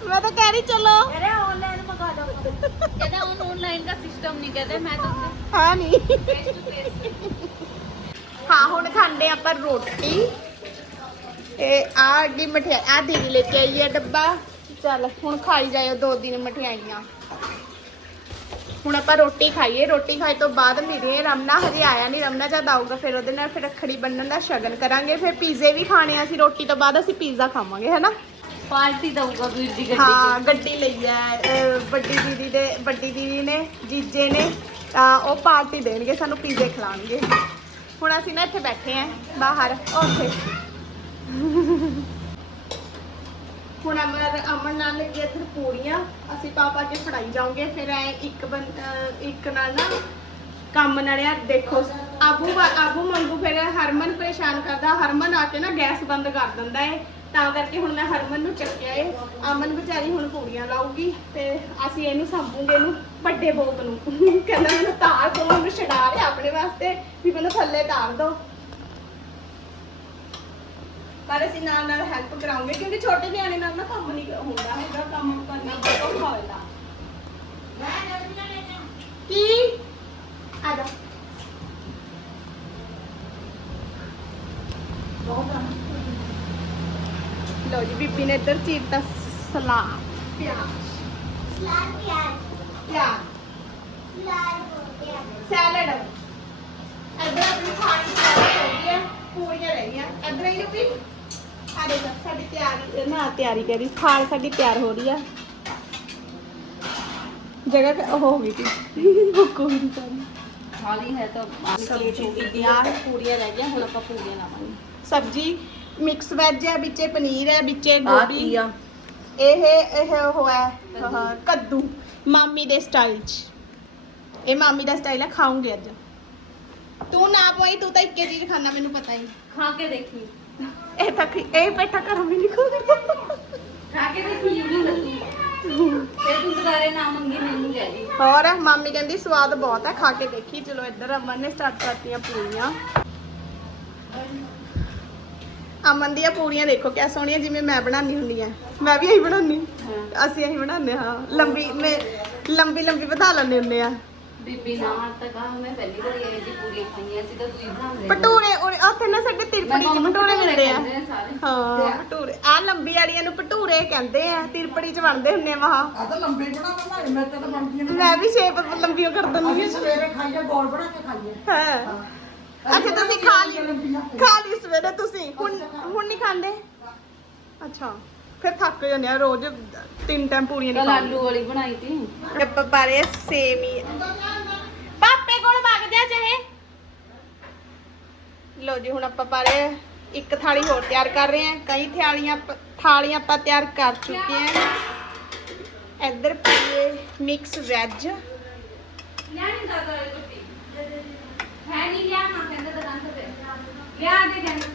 ਮੈਂ ਤਾਂ ਕਹਿ ਰਹੀ ਚਲੋ ਅਰੇ ਆਨਲਾਈਨ ਮੰਗਾ ਦੋ कहते उन ऑनलाइन का सिस्टम नहीं कहते मैं तो ਹਾਂ ਨਹੀਂ फेस टू फेस ਹਾਂ ਹੁਣ ਖਾਂਦੇ ਆਪਾਂ ਰੋਟੀ ਇਹ ਆ ਅੱਗੇ ਮਠਿਆਈ ਆ ਦੀਦੀ ਲੈ ਕੇ ਆਈ ਹੈ ਡੱਬਾ। ਚੱਲ ਹੁਣ ਖਾਈ ਜਾਇਓ ਦੋ ਦਿਨ ਮਠਿਆਈਆਂ। ਹੁਣ ਆਪਾਂ ਰੋਟੀ ਖਾਈਏ। ਰੋਟੀ ਖਾਏ ਤੋਂ ਬਾਅਦ ਮਿਲੇ ਰਮਨਾ ਹਜੇ ਆਇਆ ਨਹੀਂ। ਰਮਨਾ ਜਦ ਆਊਗਾ ਫਿਰ ਉਹਦੇ ਨਾਲ ਫਿਰ ਰੱਖੜੀ ਬੰਨਣ ਦਾ ਸ਼ਗਨ ਕਰਾਂਗੇ। ਫਿਰ ਪੀਜ਼ੇ ਵੀ ਖਾਣੇ ਆ ਅਸੀਂ। ਰੋਟੀ ਤੋਂ ਬਾਅਦ ਅਸੀਂ ਪੀਜ਼ਾ ਖਾਵਾਂਗੇ ਹੈਨਾ? ਪਾਰਟੀ ਦਊਗਾ ਵੀਰ ਦੀ ਹਾਂ ਗੱਡੀ ਲਈ ਹੈ ਵੱਡੀ ਦੀਦੀ ਦੇ ਵੱਡੀ ਦੀਦੀ ਨੇ ਜੀਜੇ ਨੇ ਉਹ ਪਾਰਟੀ ਦੇਣਗੇ ਸਾਨੂੰ ਪੀਜ਼ੇ ਖਿਲਾਣਗੇ ਹੁਣ ਅਸੀਂ ਨਾ ਇੱਥੇ ਬੈਠੇ ਆਂ ਬਾਹਰ। ਹੁਣ ਅਮਰ ਅਮਨ ਨਾਲ ਲੱਗੀ ਇੱਥੇ ਪੂੜੀਆਂ, ਅਸੀਂ ਪਾਪਾ ਕੇ ਫੜਾਈ ਜਾਵਾਂਗੇ, ਫਿਰ ਐ ਇੱਕ ਬੰ, ਅਹ ਇੱਕ ਨਾਲ ਨਾ ਕੰਮ ਨੜਿਆ, ਦੇਖੋ। ਆਬੂ ਵਾ- ਆਬੂ ਮੰਗੂ ਫਿਰ ਹਰਮਨ ਪਰੇਸ਼ਾਨ ਕਰਦਾ, ਹਰਮਨ ਆ ਕੇ ਨਾ ਗੈਸ ਬੰਦ ਕਰ ਦਿੰਦਾ ਏ। ਤਾਂ ਕਰਕੇ ਹੁਣ ਮੈਂ ਹਰਮਨ ਨੂੰ ਚੱਕਿਆ ਏ। ਅਮਨ ਵਿਚਾਰੀ ਹੁਣ ਪੂੜੀਆਂ ਲਾਊਗੀ ਤੇ ਅਸੀਂ ਇਹਨੂੰ ਸੰਭੂਗੇ ਇਹਨੂੰ ਵੱਡੇ ਬੋਤ ਨੂੰ। ਕਹਿੰਦਾ ਮੈਨੂੰ ਤਾਰ ਦੋ, ਮੈਨੂੰ ਛਡਾ ਲਿਆ ਆਪਣੇ ਵਾਸਤੇ, ਵੀ ਮੈਨੂੰ ਥੱਲੇ ਤਾਰ ਦੋ। ਪਰ ਅਸੀਂ ਨਾਲ ਨਾਲ ਹੈਲਪ ਕਰਾਉਂਗੇ ਕਿਉਂਕਿ ਛੋਟੇ ਨਿਆਣੇ ਨਾਲ ਨਾ ਕੰਮ ਨਹੀਂ ਹੁੰਦਾ ਹੈਗਾ ਕੰਮ ਕਰਨਾ ਬਹੁਤ ਔਖਾ ਹੁੰਦਾ ਕੀ? ਆ ਜਾ। ਲੋ ਜੀ ਬੀਬੀ ਨੇ ਇੱਧਰ ਚੀਰਤਾ ਸਲਾਦ। ਪਿਆਜ਼ ਪਿਆਜ਼ ਸੈਲਡ ਇੱਧਰ ਆਪਣੀ ਖਾਣੀ ਸੈਲਡ ਹੋ ਗਈ ਹੈ ਪੂਰੀਆਂ ਰਹਿ ਗਈਆਂ ਇੱਧਰ ਹੀ ਰੁਪੀ ਆ ਦੇਖੋ ਸਾਡੀ ਤਿਆਰੀ ਨਾ ਤਿਆਰੀ ਕਰੀ ਖਾਲ ਸਾਡੀ ਤਿਆਰ ਹੋ ਰਹੀ ਆ। ਜਗ੍ਹਾ ਉਹ ਹੋ ਗਈ ਸੀ। ਕੋਈ ਨਹੀਂ ਸਾਰੀ। ਖਾਲੀ ਹੈ ਤਾਂ ਸਬਜ਼ੀ ਦੀ ਤਿਆਰ ਪੂਰੀਆਂ ਰਹਿ ਗਈਆਂ ਹੁਣ ਆਪਾਂ ਪੂਰੀਆਂ ਲਾਵਾਂਗੇ। ਸਬਜ਼ੀ ਮਿਕਸ ਵੈਜ ਹੈ ਵਿੱਚੇ ਪਨੀਰ ਹੈ ਵਿੱਚੇ ਗੋਭੀ। ਆ? ਇਹ ਇਹ ਉਹ ਹੈ ਆਹ, ਕੱਦੂ ਮਾਮੀ ਦੇ ਸਟਾਈਲ 'ਚ। ਇਹ ਮਾਮੀ ਦਾ ਸਟਾਈਲ ਹੈ ਖਾਉਂਗੇ ਅੱਜ। ਤੂੰ ਨਾ ਪਈ ਤੂੰ ਤਾਂ ਇੱਕੇ ਚੀਜ਼ ਖਾਣਾ ਮੈਨੂੰ ਪਤਾ ਹੀ। ਖਾ ਕੇ ਦੇਖੀ। ਇਹ ਤਾਂ ਖੀ- ਇਹ ਬੈਠਾ ਕਰ ਵੀ ਨਹੀਂ ਖਾ ਕੇ ਦੇਖੀ ਯੂਨੀ ਲੱਗੀ। ਤੇ ਤੂੰ ਦੁਬਾਰੇ ਨਾ ਮੰਗੀ ਮੈਨੂੰ ਕਹਿ ਹੋਰ ਮਾਮੀ ਕਹਿੰਦੀ ਸਵਾਦ ਬਹੁਤ ਹੈ ਖਾ ਕੇ ਦੇਖੀ। ਚਲੋ ਇੱਧਰ ਅਮਨ ਨੇ ਸਟਾਰਟ ਕਰਤੀਆਂ ਪੂਰੀਆਂ। ਅਮਨ ਦੀਆਂ ਪੂਰੀਆਂ ਦੇਖੋ ਕਿਆ ਸੋਹਣੀਆਂ ਜਿਵੇਂ ਮੈਂ ਬਣਾਉਣੀ ਹੁੰਦੀ ਆ ਮੈਂ ਵੀ ਇਹੀ ਬਣਾਉਣੀ ਅਸੀਂ ਇਹੀ ਬਣਾਉਂਦੇ ਹਾਂ ਲੰਬੀ ਮੈਂ ਲੰਬੀ ਲੰਬੀ ਵਧਾ ਲੈਂਦੇ ਹੁੰਦੇ ਆ ਬੀਬੀ ਨਾਲ ਤੱਕ ਆ ਮੈਂ ਪਹਿਲੀ ਵਾਰੀ ਇਹ ਜੀ ਪੂਰੀਆਂ ਖਾਈਆਂ ਸੀ ਤਾਂ ਤੂੰ ਹੀ ਬਣਾ ਲੈ ਭਟੂਰੇ ਉਰੇ- ਉੱਥੇ ਨਾ ਸਾਡੇ ਤਿਰਪੜੀ ਚ ਭਟੂਰੇ ਮਿਲਦੇ ਆ। ਹਾਂ ਭਟੂਰੇ। ਆ ਲੰਬੀ ਵਾਲੀਆਂ ਨੂੰ ਭਟੂਰੇ ਕਹਿੰਦੇ ਆ ਤਿਰਪੜੀ ਚ ਬਣਦੇ ਹੁੰਦੇ ਆ ਵਾਹ। ਆ ਤਾਂ ਲੰਬੇ ਬਣਾ ਬਣਾ ਮੈਂ ਤਾਂ ਬਣਦੀਆਂ ਨੇ ਮੈਂ ਵੀ ਸ਼ੇਪ ਲੰਬੀਆਂ ਕਰ ਦਿੰਦੀ ਅਸੀਂ ਸਵੇਰੇ ਖਾਈਏ ਗੋਲ ਬਣਾ ਕੇ ਖਾਈਏ। ਹਾਂ। ਅੱਛਾ ਤੁਸੀਂ ਖਾ ਲਈ ਖਾ ਲਈ ਸਵੇਰੇ ਤੁਸੀਂ। ਹੁਣ ਹੁਣ ਨਹੀਂ ਖਾਂਦੇ? ਅੱਛਾ। ਫਿਰ ਥੱਕ ਜਾਂਦੇ ਆ ਰੋਜ਼ ਤਿੰਨ ਟਾਈਮ ਪੂਰੀਆਂ ਨਹੀਂ ਕੱਲ ਖਾਂਦੇ ਆਲੂ ਵਾਲੀ ਬਣਾਈ ਤੀ ਡੱਬਾ ਪਾਰੇ ਸੇਮ ਹੀ ਆ। ਪਾਪੇ ਕੋਲ ਵਗ ਜਾ ਚਾਹੇ ਲੋ ਜੀ ਹੁਣ ਆਪਾਂ ਪਾਰੇ ਇੱਕ ਥਾਲੀ ਹੋਰ ਤਿਆਰ ਕਰ ਰਹੇ ਹਾਂ ਕਈ ਥਾਲੀਆਂ ਪ- ਥਾਲੀਆਂ ਆਪਾਂ ਤਿਆਰ ਕਰ ਚੁੱਕੇ ਹਾਂ ਇੱਧਰ ਪਾਈਏ ਮਿਕਸ ਵੈਜ ਲਿਆ ਨਹੀਂ ਦਾਦਾ ਇਹ ਰੋਟੀ ਹੈ ਨਹੀਂ ਲਿਆ ਨਾ ਕਹਿੰਦਾ ਦੁਕਾਨ ਤੇ ਲਿਆ ਦੇ ਕਹਿੰਦਾ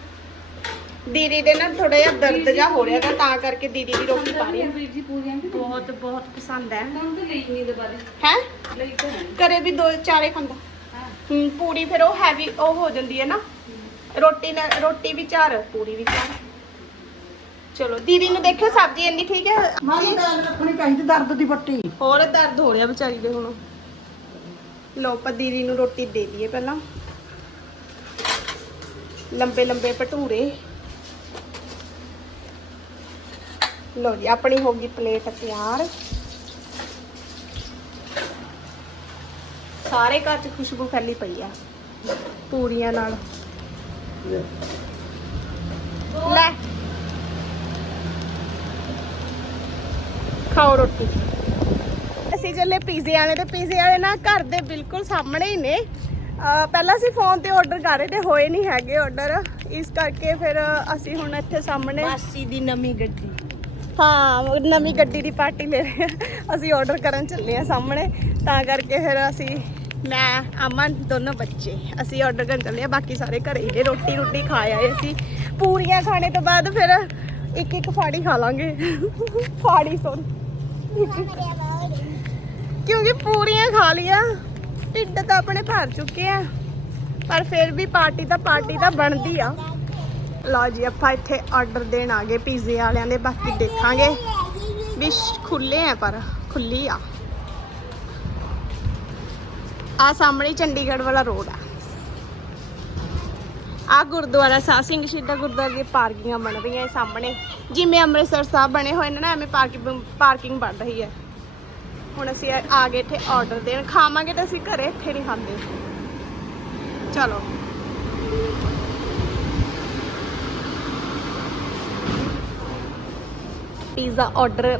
ਦੀਦੀ ਦੇ ਨਾ ਥੋੜਾ ਜਿਹਾ ਦਰਦ ਜਿਹਾ ਹੋ ਰਿਹਾ ਤਾ ਤਾਂ ਕਰਕੇ ਦੀਦੀ ਦੀ ਰੋਟੀ ਪਾ ਰਹੀ ਹਾਂ ਵੀਰ ਜੀ ਪੂਰੀਆਂ ਕਿ ਬਹੁਤ ਬਹੁਤ ਪਸੰਦ ਹੈ। ਤਾਂ ਤਾਂ ਲਈ ਨਹੀਂ ਦੁਬਾਰੇ ਹੈ? ਲਈ ਤਾਂ ਹੈ। ਕਰੇ ਵੀ ਦੋ ਚਾਰੇ ਖਾਂਦਾ। ਹਾਂ। ਪੂਰੀ ਫਿਰ ਉਹ ਹੈਵੀ ਉਹ ਹੋ ਜਾਂਦੀ ਹੈ ਨਾ। ਰੋਟੀ ਨਾਲ ਰੋਟੀ ਵੀ ਚਾਰ ਪੂਰੀ ਵੀ ਚਾਰ। ਚਲੋ ਦੀਦੀ ਨੂੰ ਦੇਖਿਓ ਸਬਜ਼ੀ ਇੰਨੀ ਠੀਕ ਹੈ? ਮਾਂ ਨੂੰ ਤਾਂ ਰੱਖਣੀ ਚਾਹੀਦੀ ਦਰਦ ਦੀ ਪੱਟੀ। ਹੋਰ ਦਰਦ ਹੋ ਰਿਹਾ ਵਿਚਾਰੀ ਦੇ ਹੁਣ। ਲਓ ਆਪਾਂ ਦੀਦੀ ਨੂੰ ਰੋਟੀ ਦੇ ਦਈਏ ਪਹਿਲਾਂ। ਲੰਬੇ ਲੰਬੇ ਭਟੂਰੇ। ਲੋ ਜੀ, ਆਪਣੀ ਹੋ ਗਈ ਪਲੇਟ ਤਿਆਰ। ਸਾਰੇ ਘਰ 'ਚ ਖੁਸ਼ਬੂ ਫੈਲੀ ਪਈ ਆ ਪੂਰੀਆਂ ਨਾਲ। ਲੈ। ਖਾਓ ਰੋਟੀ। ਅਸੀਂ ਚੱਲੇ ਪੀਜ਼ੇ ਵਾਲੇ ਤੇ ਪੀਜ਼ੇ ਵਾਲੇ ਨਾ ਘਰ ਦੇ ਬਿਲਕੁਲ ਸਾਹਮਣੇ ਹੀ ਨੇ। ਪਹਿਲਾਂ ਅਸੀਂ ਫੋਨ ਤੇ ਆਰਡਰ ਕਰ ਰਹੇ ਤੇ ਹੋਏ ਨਹੀਂ ਹੈਗੇ ਆਰਡਰ ਇਸ ਕਰਕੇ ਫਿਰ ਅਸੀਂ ਹੁਣ ਇੱਥੇ ਸਾਹਮਣੇ ਮਾਸੀ ਦੀ ਨਵੀਂ ਗੱਡੀ। ਹਾਂ, ਨਵੀਂ ਗੱਡੀ ਦੀ ਪਾਰਟੀ ਮੇਰੇ ਅਸੀਂ ਆਰਡਰ ਕਰਨ ਚੱਲੇ ਆ ਸਾਹਮਣੇ। ਤਾਂ ਕਰਕੇ ਫਿਰ ਅਸੀਂ, ਮੈਂ, ਅਮਨ, ਦੋਨੋਂ ਬੱਚੇ, ਅਸੀਂ ਆਰਡਰ ਕਰਨ ਚੱਲੇ ਆ। ਬਾਕੀ ਸਾਰੇ ਘਰੇ ਹੀ ਨੇ। ਰੋਟੀ ਰੋਟੀ ਖਾ ਆਏ ਅਸੀਂ। ਪੂਰੀਆਂ ਖਾਣੇ ਤੋਂ ਬਾਅਦ ਫਿਰ ਇੱਕ ਇੱਕ ਫਾੜੀ ਖਾ ਲਾਂਗੇ। ਫਾੜੀ ਸੁਣ। ਕਿਉਂਕਿ ਪੂਰੀਆਂ ਖਾ ਲੀਆਂ ਢਿੱਡ ਤਾਂ ਆਪਣੇ ਭਰ ਚੁੱਕੇ ਆ। ਪਰ ਫਿਰ ਵੀ ਪਾਰਟੀ ਤਾਂ ਪਾਰਟੀ ਤਾਂ ਬਣਦੀ ਆ। ਲਓ ਜੀ, ਆਪਾਂ ਇੱਥੇ ਆਰਡਰ ਦੇਣ ਆ ਗਏ ਪੀਜ਼ੇ ਵਾਲਿਆਂ ਦੇ, ਬਾਕੀ ਦੇਖਾਂਗੇ। ਵੀ ਖੁੱਲੇ ਆ ਪਰ ਖੁੱਲੀ ਆ। ਆ ਸਾਹਮਣੇ ਚੰਡੀਗੜ੍ਹ ਵਾਲਾ ਰੋਡ ਆ। ਆ ਗੁਰਦੁਆਰਾ ਸਾਧ ਸਿੰਘ ਸ਼ਹੀਦਾਂ ਗੁਰਦੁਆਰੇ ਦੀਆਂ ਪਾਰਕਿੰਗਾਂ ਬਣ ਰਹੀਆਂ ਸਾਹਮਣੇ। ਜਿਵੇਂ ਅੰਮ੍ਰਿਤਸਰ ਸਾਹਿਬ ਬਣੇ ਹੋਏ ਨੇ ਨਾ, ਐਵੇਂ ਪਾਰਕਿੰਗ ਪਾਰਕਿੰਗ ਬਣ ਰਹੀ ਹੈ। ਹੁਣ ਅਸੀਂ ਆ ਗਏ ਇੱਥੇ ਆਰਡਰ ਦੇਣ। ਖਾਵਾਂਗੇ ਤਾਂ ਅਸੀਂ ਘਰੇ, ਇੱਥੇ ਨਹੀਂ ਖਾਂਦੇ। ਚਲੋ। ਪੀਜ਼ਾ ਆਰਡਰ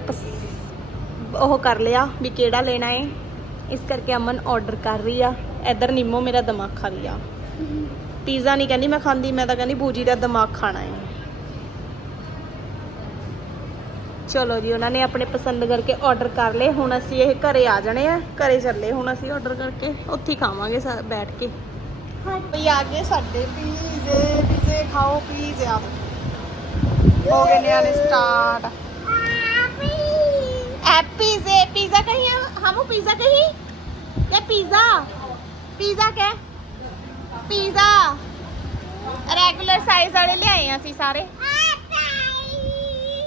ਉਹ ਕਰ ਲਿਆ ਵੀ ਕਿਹੜਾ ਲੈਣਾ ਹੈ ਇਸ ਕਰਕੇ ਅਮਨ ਆਰਡਰ ਕਰ ਰਹੀ ਆ। ਇਧਰ ਨਿੰਮੋ ਮੇਰਾ ਦਿਮਾਗ ਖਾ ਰਹੀ ਆ। ਪੀਜ਼ਾ ਨਹੀਂ ਕਹਿੰਦੀ ਮੈਂ ਖਾਂਦੀ, ਮੈਂ ਤਾਂ ਕਹਿੰਦੀ ਬੂਜੀ ਦਾ ਦਿਮਾਗ ਖਾਣਾ ਹੈ ਚਲੋ ਜੀ, ਉਹਨਾਂ ਨੇ ਆਪਣੇ ਪਸੰਦ ਕਰਕੇ ਆਰਡਰ ਕਰ ਲਏ। ਹੁਣ ਅਸੀਂ ਇਹ ਘਰੇ ਆ ਜਾਣੇ ਆ। ਘਰੇ ਚੱਲੇ ਹੁਣ ਅਸੀਂ ਆਰਡਰ ਕਰਕੇ। ਉੱਥੇ ਖਾਵਾਂਗੇ ਬੈਠ ਕੇ। ਵੀ ਆ ਗਏ ਸਾਡੇ ਪੀਜ਼ੇ। ਪੀਜ਼ੇ ਖਾਓ ਪਲੀਜ਼ ਆਪ। ਹੋ ਗਏ ਨਿਆਣੇ ਸਟਾਰਟ पिज़्ज़े पिज़्ज़ा कहीं हम हम पिज़्ज़ा कहीं या पिज़्ज़ा पिज़्ज़ा क्या पिज़्ज़ा रेगुलर साइज वाले ले आए हैं ਅਸੀਂ ਸਾਰੇ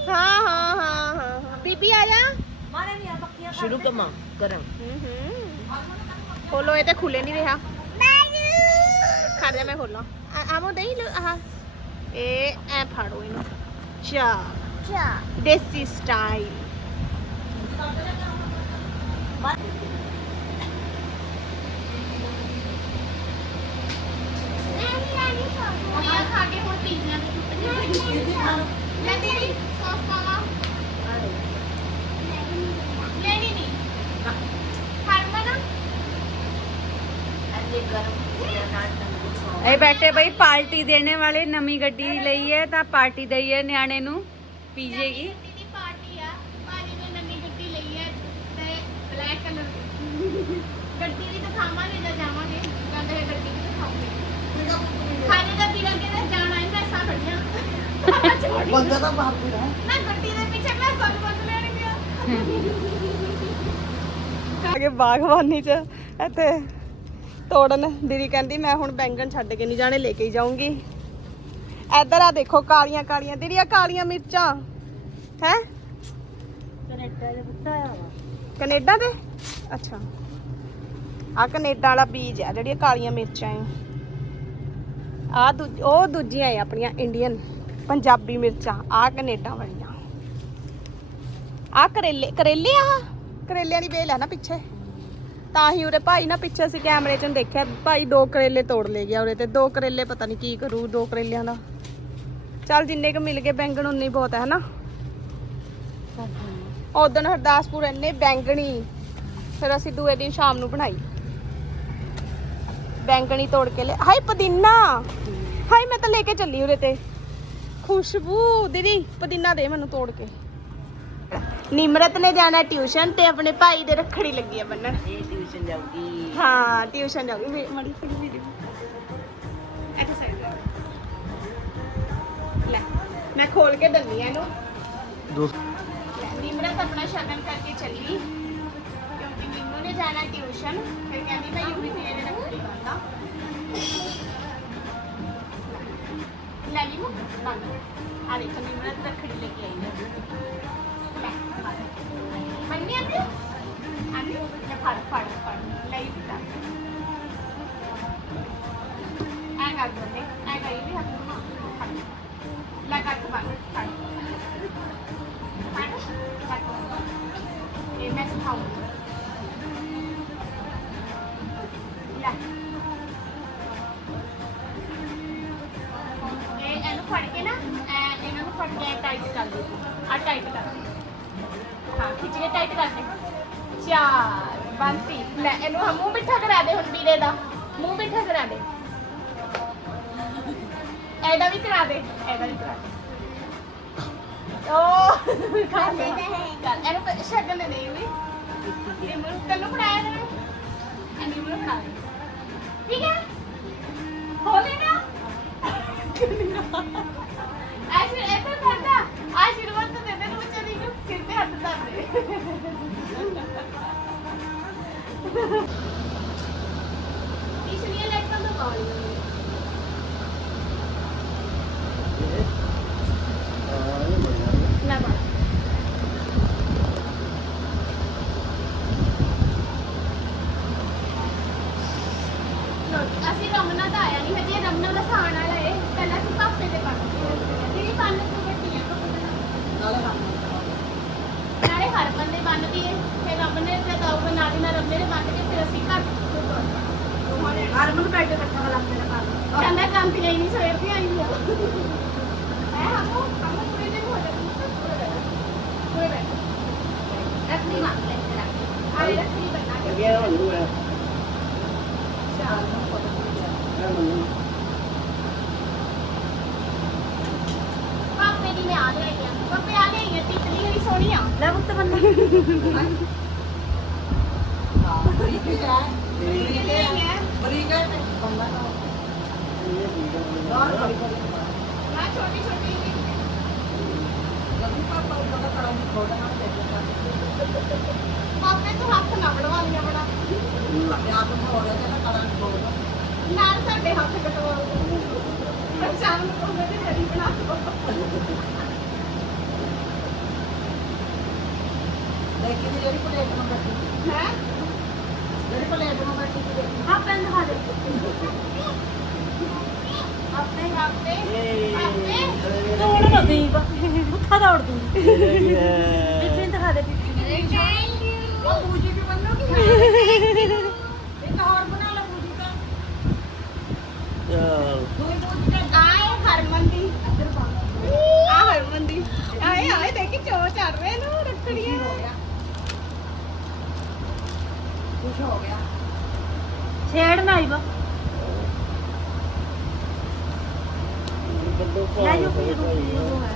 ਹਾਂ ਹਾਂ ਹਾਂ ਹਾਂ ਬੀਬੀ ਆ ਜਾ ਸ਼ੁਰੂ ਕਮਾ ਕਰਾਂ ਖੋਲੋ ਇਹ ਤੇ ਖੁੱਲੇ ਨਹੀਂ ਰਿਹਾ ਖੜ ਜਾ ਮੈਂ ਖੋਲਾਂ ਆਮੋ ਦੇਈ ਲੋ ਆਹ ਇਹ ਐ ਫਾੜੋ ਇਹਨੂੰ ਚਾ ਚਾ ਦੇਸੀ ਸਟਾਈਲ ਇਹ ਬੈਠੇ ਬਈ ਪਾਰਟੀ ਦੇਣੇ ਵਾਲੇ ਨਵੀਂ ਗੱਡੀ ਲਈ ਹੈ ਤਾਂ ਪਾਰਟੀ ਦਈ ਨਿਆਣੇ ਨੂੰ ਪੀਜੇ ਕੀ ਦੀ ਪਾਰਟੀ ਆ ਭਾਜੀ ਨੇ ਨਵੀਂ ਗੱਡੀ ਲਈ ਹੈ ਤੇ ਬਲੈਕ ਕਲਰ ਦੀ ਗੱਡੀ ਵੀ ਦਿਖਾਵਾਂਗੇ ਜਦ ਜਾਵਾਂਗੇ ਕਹਿੰਦੇ ਹੈ ਗੱਡੀ ਵੀ ਦਿਖਾਉਂਗੇ ਖਾਣੇ ਦਾ ਪੀਰਾ ਕੇ ਤਾਂ ਜਾਣਾ ਹੀ ਪੈਸਾ ਖੜੀਆਂ ਬੰਦਾ ਤਾਂ ਬਾਹਰ ਵੀ ਹੈ ਨਾ ਗੱਡੀ ਦੇ ਪਿੱਛੇ ਮੈਂ ਸੋਨ ਬੋਲ ਲੈਣ ਗਿਆ ਅੱਗੇ ਬਾਗਬਾਨੀ ਚ ਇੱਥੇ ਤੋੜਨ ਦੀਦੀ ਕਹਿੰਦੀ ਮੈਂ ਹੁਣ ਬੈਂਗਣ ਛੱਡ ਕੇ ਨਹੀਂ ਜਾਣੇ ਲੈ ਕੇ ਹੀ ਜਾਊਂਗੀ। ਇੱਧਰ ਆ ਦੇਖੋ ਕਾਲੀਆਂ ਕਾਲੀਆਂ। ਦੀਦੀ ਆ ਕਾਲੀਆਂ ਮਿਰਚਾਂ। ਹੈ? ਕੈਨੇਡਾ ਦੇ ਅੱਛਾ ਆ। ਕੈਨੇਡਾ ਵਾਲਾ ਬੀਜ ਆ ਜਿਹੜੀਆਂ ਕਾਲੀਆਂ ਮਿਰਚਾਂ ਆ। ਆ ਉਹ ਦੂਜੀਆਂ ਆ ਆਪਣੀਆਂ ਇੰਡੀਅਨ। ਪੰਜਾਬੀ ਮਿਰਚਾਂ ਆ ਕੈਨੇਡਾ ਵਾਲੀਆਂ ਆ ਕਰੇਲੇ ਕਰੇਲੇ ਆ? ਕਰੇਲਿਆਂ ਦੀ ਵੇਲ ਹੈ ਨਾ ਪਿੱਛੇ। ਤਾਂ ਹੀ ਉਰੇ ਭਾਈ ਨਾ ਪਿੱਛੇ ਅਸੀਂ ਕੈਮਰੇ 'ਚ ਦੇਖਿਆ। ਭਾਈ ਦੋ ਕਰੇਲੇ ਤੋੜ ਲੈ ਗਿਆ ਉਰੇ ਤੇ ਦੋ ਕਰੇਲੇ ਪਤਾ ਨਹੀਂ ਕੀ ਕਰੂ, ਦੋ ਕਰੇਲਿਆਂ ਦਾ। ਚੱਲ ਜਿੰਨੇ ਕ ਮਿਲ ਗਏ ਬੈਂਗਣ, ਉਨੇ ਹੀ ਬਹੁਤ ਹੈ ਨਾ ਉਦੋਂ ਹਰਦਾਸਪੁਰ ਇੰਨੇ ਬੈਂਗਣੀ, ਫਿਰ ਅਸੀਂ ਦੂਏ ਦਿਨ ਸ਼ਾਮ ਨੂੰ ਬਣਾਈ। ਬੈਂਗਣੀ ਤੋੜ ਕੇ ਲੈ, ਹਾਏ ਪੁਦੀਨਾ! ਹਾਏ ਮੈਂ ਤਾਂ ਲੈ ਕੇ ਚੱਲੀ ਉਰੇ ਤੇ। ਖੁਸ਼ਬੂ ਦੀਦੀ ਪੁਦੀਨਾ ਦੇ ਮੈਨੂੰ ਤੋੜ ਕੇ। ਨਿਮਰਤ ਨੇ ਜਾਣਾ ਟਿਊਸ਼ਨ ਤੇ ਆਪਣੇ ਭਾਈ ਦੇ ਰੱਖੜੀ ਲੱਗੀ ਆ ਬੰਨਣ। ਇਹ ਟਿਊਸ਼ਨ ਜਾਊਗੀ। ਹਾਂ ਟਿਊਸ਼ਨ ਜਾਊਗੀ ਵੇ। ਮੜੀ ਫੜੀ ਵੀਡੀਓ ਇੱਥੇ ਸਾਈਡ ਲੈ ਮੈਂ ਖੋਲ ਕੇ ਦੰਨੀ ਆ ਇਹਨੂੰ। ਲੈ, ਨਿਮਰਤ ਆਪਣਾ ਸ਼ਗਨ ਕਰਕੇ ਚੱਲੀ। ਕਿਉਂਕਿ ਨਿੰਮੂ ਨੇ ਜਾਣਾ ਟਿਊਸ਼ਨ ਫਿਰ ਕਹਿੰਦੀ ਮੈਂ ਯੂਵੀ ਤੇ ਰੱਖੜੀ ਬੰਦਾ ਅਬੂ ਆ ਦੇਖੋ ਨਿਮਰਤ ਰੱਖੜੀ ਲੈ ਕੇ ਆਈ ਹੈ ਲੈ ਮੰਨੀ ਆਂਦੀ ਆਂਦੀ ਲੈ ਫੜ ਫੜ ਫੜ ਲਈ ਦਿੱਤਾ ਐ ਕਰ ਦਿੰਦੇ ਐ ਕਰੀ ਵੀ ਬਣਵਾ ਲਿਆ ਬਣਾ ਦੇ ਆਪ ਨੂੰ ਹੋ ਰਿਹਾ ਤੇ ਨਾ ਕਰਾਂ ਦੀ ਫੋਟੋ ਨਾਲ ਸਾਡੇ ਹੱਥ ਕਟਵਾ ਮੈਂ ਸ਼ਾਮ ਨੂੰ ਕਹਿੰਦਾ ਤੇ ਹਰੀ ਬਣਾ ਦੋ ਦੇਖੀ ਦੀ ਜਿਹੜੀ ਪਲੇਟ ਨੂੰ ਬੈਠੀ ਹੈ ਜਿਹੜੀ ਪਲੇਟ ਨੂੰ ਬੈਠੀ ਸੀ ਹਾਂ ਪੈਨ ਦਿਖਾ ਦੇ। ਆਪਣੇ ਆਪੇ ਆਪੇ। ਦੌੜ ਨਾ ਦੀਪ ਉੱਥਾ ਦੌੜ ਤੂੰ। ਬੀਬੀ ਦਿਖਾ ਦੇ ਬੀਬੀ ਉਹ ਪੂਜੀ ਵੀ ਬੰਨੋਗੀ ਇੱਕ ਹੋਰ ਬਣਾ ਲੈ ਪੂਜੀ ਦਾ। ਦੋਈ ਪੂਜੀ ਦਾ। ਆਏ ਹਰਮਨ ਦੀ। ਆ ਹਰਮਨ ਦੀ। ਆਏ ਆਏ ਦੇਖੀ ਚੋ ਚੜ ਰਹੇ ਨੂੰ ਰੱਖੜੀਆਂ ਹੋ ਗਿਆ ਖੁਸ਼ ਹੋ ਗਿਆ। ਛੇੜ ਨਾ ਆਈ ਬਾ ਲੈ ਜੋ ਕੋਈ ਰੂਪੀ ਉਹ ਹੈ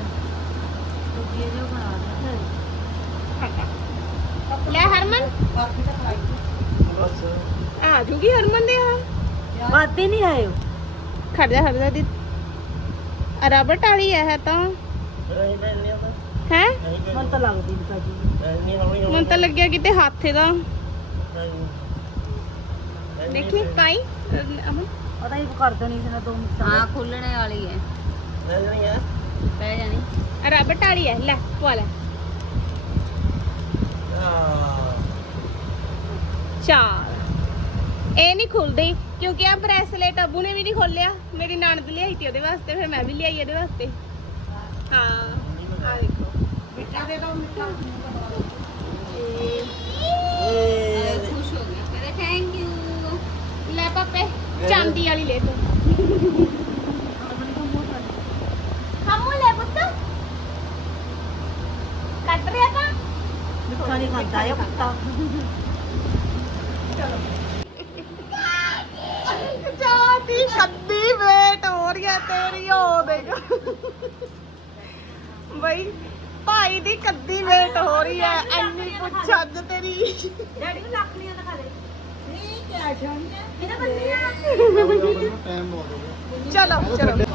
ਲੈ ਹਰਮਨ। ਬਾਕੀ ਤਾਂ ਖਾਈ ਆ ਜੂਗੀ ਹਰਮਨ ਦੇ ਆ। ਬਾਤੇ ਨਹੀਂ ਆਇਓ। ਖੜ ਜਾ ਖੜ ਜਾ ਦੀ ਰਬੜ ਵਾਲੀ ਹੈ ਤਾਂ। ਹੈ? ਮਨ ਤਾਂ ਲੱਗਦੀ ਨਹੀਂ ਕਾਜੀ ਮਨ ਤਾਂ ਲੱਗਿਆ ਕਿਤੇ ਹੱਥ ਇਹਦਾ। ਦੇਖੀ ਪਾਈ ਅਹ ਅਮਨ? ਪਤਾ ਹੀ ਕਰ ਦੇਣੀ ਸੀ ਨਾ ਦੋ ਮਿੰਟ। ਹਾਂ ਖੁੱਲਣੇ ਵਾਲੀ ਹੈ। ਪੈ ਜਾਣੀ ਰਬੜ ਵਾਲੀ ਹੈ ਲੈ ਪਵਾ ਲੈ। ਚਾਰ। ਇਹ ਨਹੀਂ ਖੁੱਲਦੀ ਕਿਉਂਕਿ ਆ ਬ੍ਰੈਸਲੇਟ ਅਬੂ ਨੇ ਵੀ ਨਹੀਂ ਖੋਲਿਆ ਮੇਰੀ ਨਣਦ ਲਿਆਈ ਤੀ ਉਹਦੇ ਵਾਸਤੇ ਫਿਰ ਮੈਂ ਵੀ ਲਿਆਈ ਇਹਦੇ ਵਾਸਤੇ। ਹਾਂ ਆ ਦੇਖੋ। ਮਿੱਠਾ ਦੇ ਦੋ ਮਿੱਠਾ। ਖੁਸ਼ ਹੋ ਗਿਆ ਕਹਿੰਦੇ ਥੈਂਕ ਯੂ ਲੈ ਪਾਪੇ ਚਾਂਦੀ ਵਾਲੀ ਲੈ ਤੂੰ ਹਮੂ ਲੈ ਪੁੱਤ। ਕੱਟ ਰਿਆ ਤਾਂ? ਮਿੱਠਾ ਨਹੀਂ ਖਾਂਦਾ ਇਹ ਕੁੱਤਾ। ਚਾਤੀ ਕੱਦੀ ਵੇਟ ਹੋ ਰਹੀ ਹੈ ਤੇਰੀ ਉਹ ਦੇਖ। ਬਈ ਭਾਈ ਦੀ ਕੱਦੀ ਵੇਟ ਹੋ ਰਹੀ ਹੈ ਐਨੀ ਪੁੱਛ ਅੱਜ ਤੇਰੀ ਡੈਡੀ ਨੂੰ ਲੱਖਣੀਆਂ ਦਿਖਾ ਦੇ। ਟਾਈਮ ਬਹੁਤ ਹੋ ਗਿਆ ਚਲੋ ਚਲੋ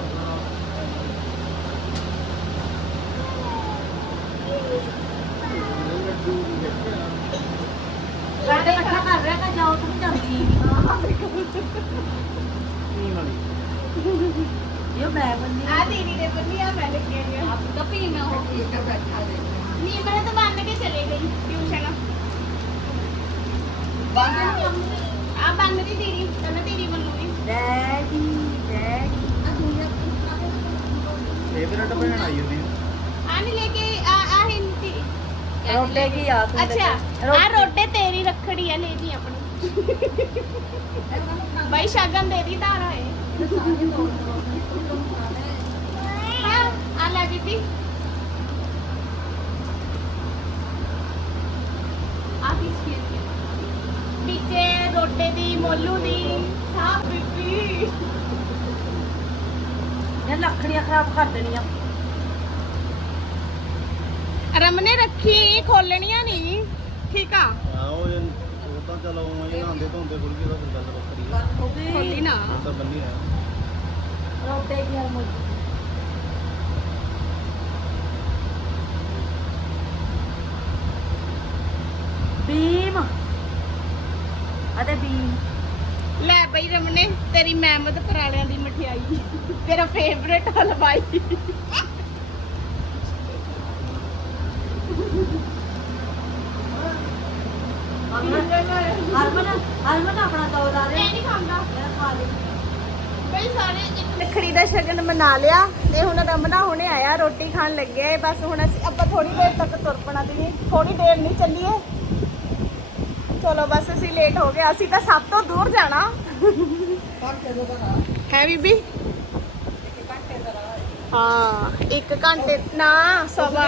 ਸਾਡੇ ਇਕੱਠਾ ਕਰ ਰਿਹਾ ਕਿ ਜਾਓ ਤੂੰ ਨਹੀਂ ਵਾਲੀ ਇਹ ਮੈਂ ਬੰਨੀ ਆ ਦੀਦੀ ਦੇ ਬੰਨੀ ਆ ਮੈਂ ਲੈ ਕੇ ਆਈ ਆ ਆਪ ਤਾਂ ਪੀ ਮੈਂ ਹੋ ਕੇ ਬੈਠਾ ਦੇ ਨੀ ਮੇਰੇ ਤਾਂ ਬੰਨ ਕੇ ਚਲੇ ਗਈ ਟਿਊਸ਼ਨ ਆ ਬੰਨ ਦੀ ਦੀਦੀ ਕਹਿੰਦਾ ਦੀਦੀ ਬੰਨੂਗੀ ਡੈਡੀ ਡੈਡੀ। ਫੇਵਰਟ ਭੈਣ ਆਈ ਉਹਦੀ ਆ। ਨਹੀਂ ਲੈ ਕੇ ਆ ਆ ਹਿੰਦੀ ਰੋਟੇ ਕੀ ਆ ਤੂੰ ਅੱਛਾ ਆ ਰੋਟੇ ਤੇਰੀ ਰੱਖੜੀ ਆ ਲੈ ਜੀ ਆਪਣੀ। ਬਾਈ ਸ਼ਗਨ ਦੇ ਦੀ ਧਾਰਾ ਹੈ ਹਾਂ ਆ ਲੈ ਬੀਬੀ ਆ ਪੀਸ ਕੀ ਰੋਟੇ ਦੀ ਮੋਲੂ ਦੀ ਸਾਹ ਬੀਬੀ ਇਹ ਲੱਕੜੀਆਂ ਖਰਾਬ ਕਰ ਦੇਣੀਆਂ। ਰਮ ਨੇ ਰੱਖੀ ਖੋਲਣੀਆਂ ਨਹੀਂ। ਠੀਕ ਆ? ਆ ਉਹ ਤਾਂ ਚਲੋ ਇਹ ਨਾਂਦੇ ਧੋਂਦੇ ਖੁੱਲ ਗਈ ਤਾਂ ਫਿਰ ਗੱਲ ਵੱਖਰੀ ਆ। ਖੋਲੀ ਨਾ। ਉਹ ਤਾਂ ਬੰਨੀ ਆ। ਰੋਟੇ ਕੀ ਹਰਮਨ ਬੀਮ ਅਤੇ ਬੀਮ ਲੈ ਬਈ ਰਮਨੇ ਤੇਰੀ ਮਹਿਮਦ ਪਰਾਲਿਆਂ ਦੀ ਮਠਿਆਈ। ਤੇਰਾ ਫੇਵਰੇਟ ਹਲਵਾਈ। ਹਰਮਨ ਹਰਮਨ ਆਪਣਾ ਦੋ ਲਾ ਦੇ। ਇਹ ਨਹੀਂ ਖਾਂਦਾ। ਮੈਂ ਖਾ ਲਈ। ਬਈ ਸਾਰੇ ਰੱਖੜੀ ਦਾ ਸ਼ਗਨ ਮਨਾ ਲਿਆ ਤੇ ਹੁਣ ਰਮਨਾ ਹੁਣੇ ਆਇਆ ਰੋਟੀ ਖਾਣ ਲੱਗਿਆ ਬਸ ਹੁਣ ਅਸੀਂ ਆਪਾਂ ਥੋੜੀ ਦੇਰ ਤੱਕ ਤੁਰ ਪਣਾ ਦੀ ਥੋੜੀ ਦੇਰ ਨਹੀਂ ਚੱਲੀਏ। ਚਲੋ ਬਸ ਅਸੀਂ ਲੇਟ ਹੋ ਗਏ, ਅਸੀਂ ਤਾਂ ਸਭ ਤੋਂ ਦੂਰ ਜਾਣਾ। ਹੈ ਬੀਬੀ? ਹਾਂ, ਇੱਕ ਘੰਟੇ, ਨਾ, ਸਵਾ।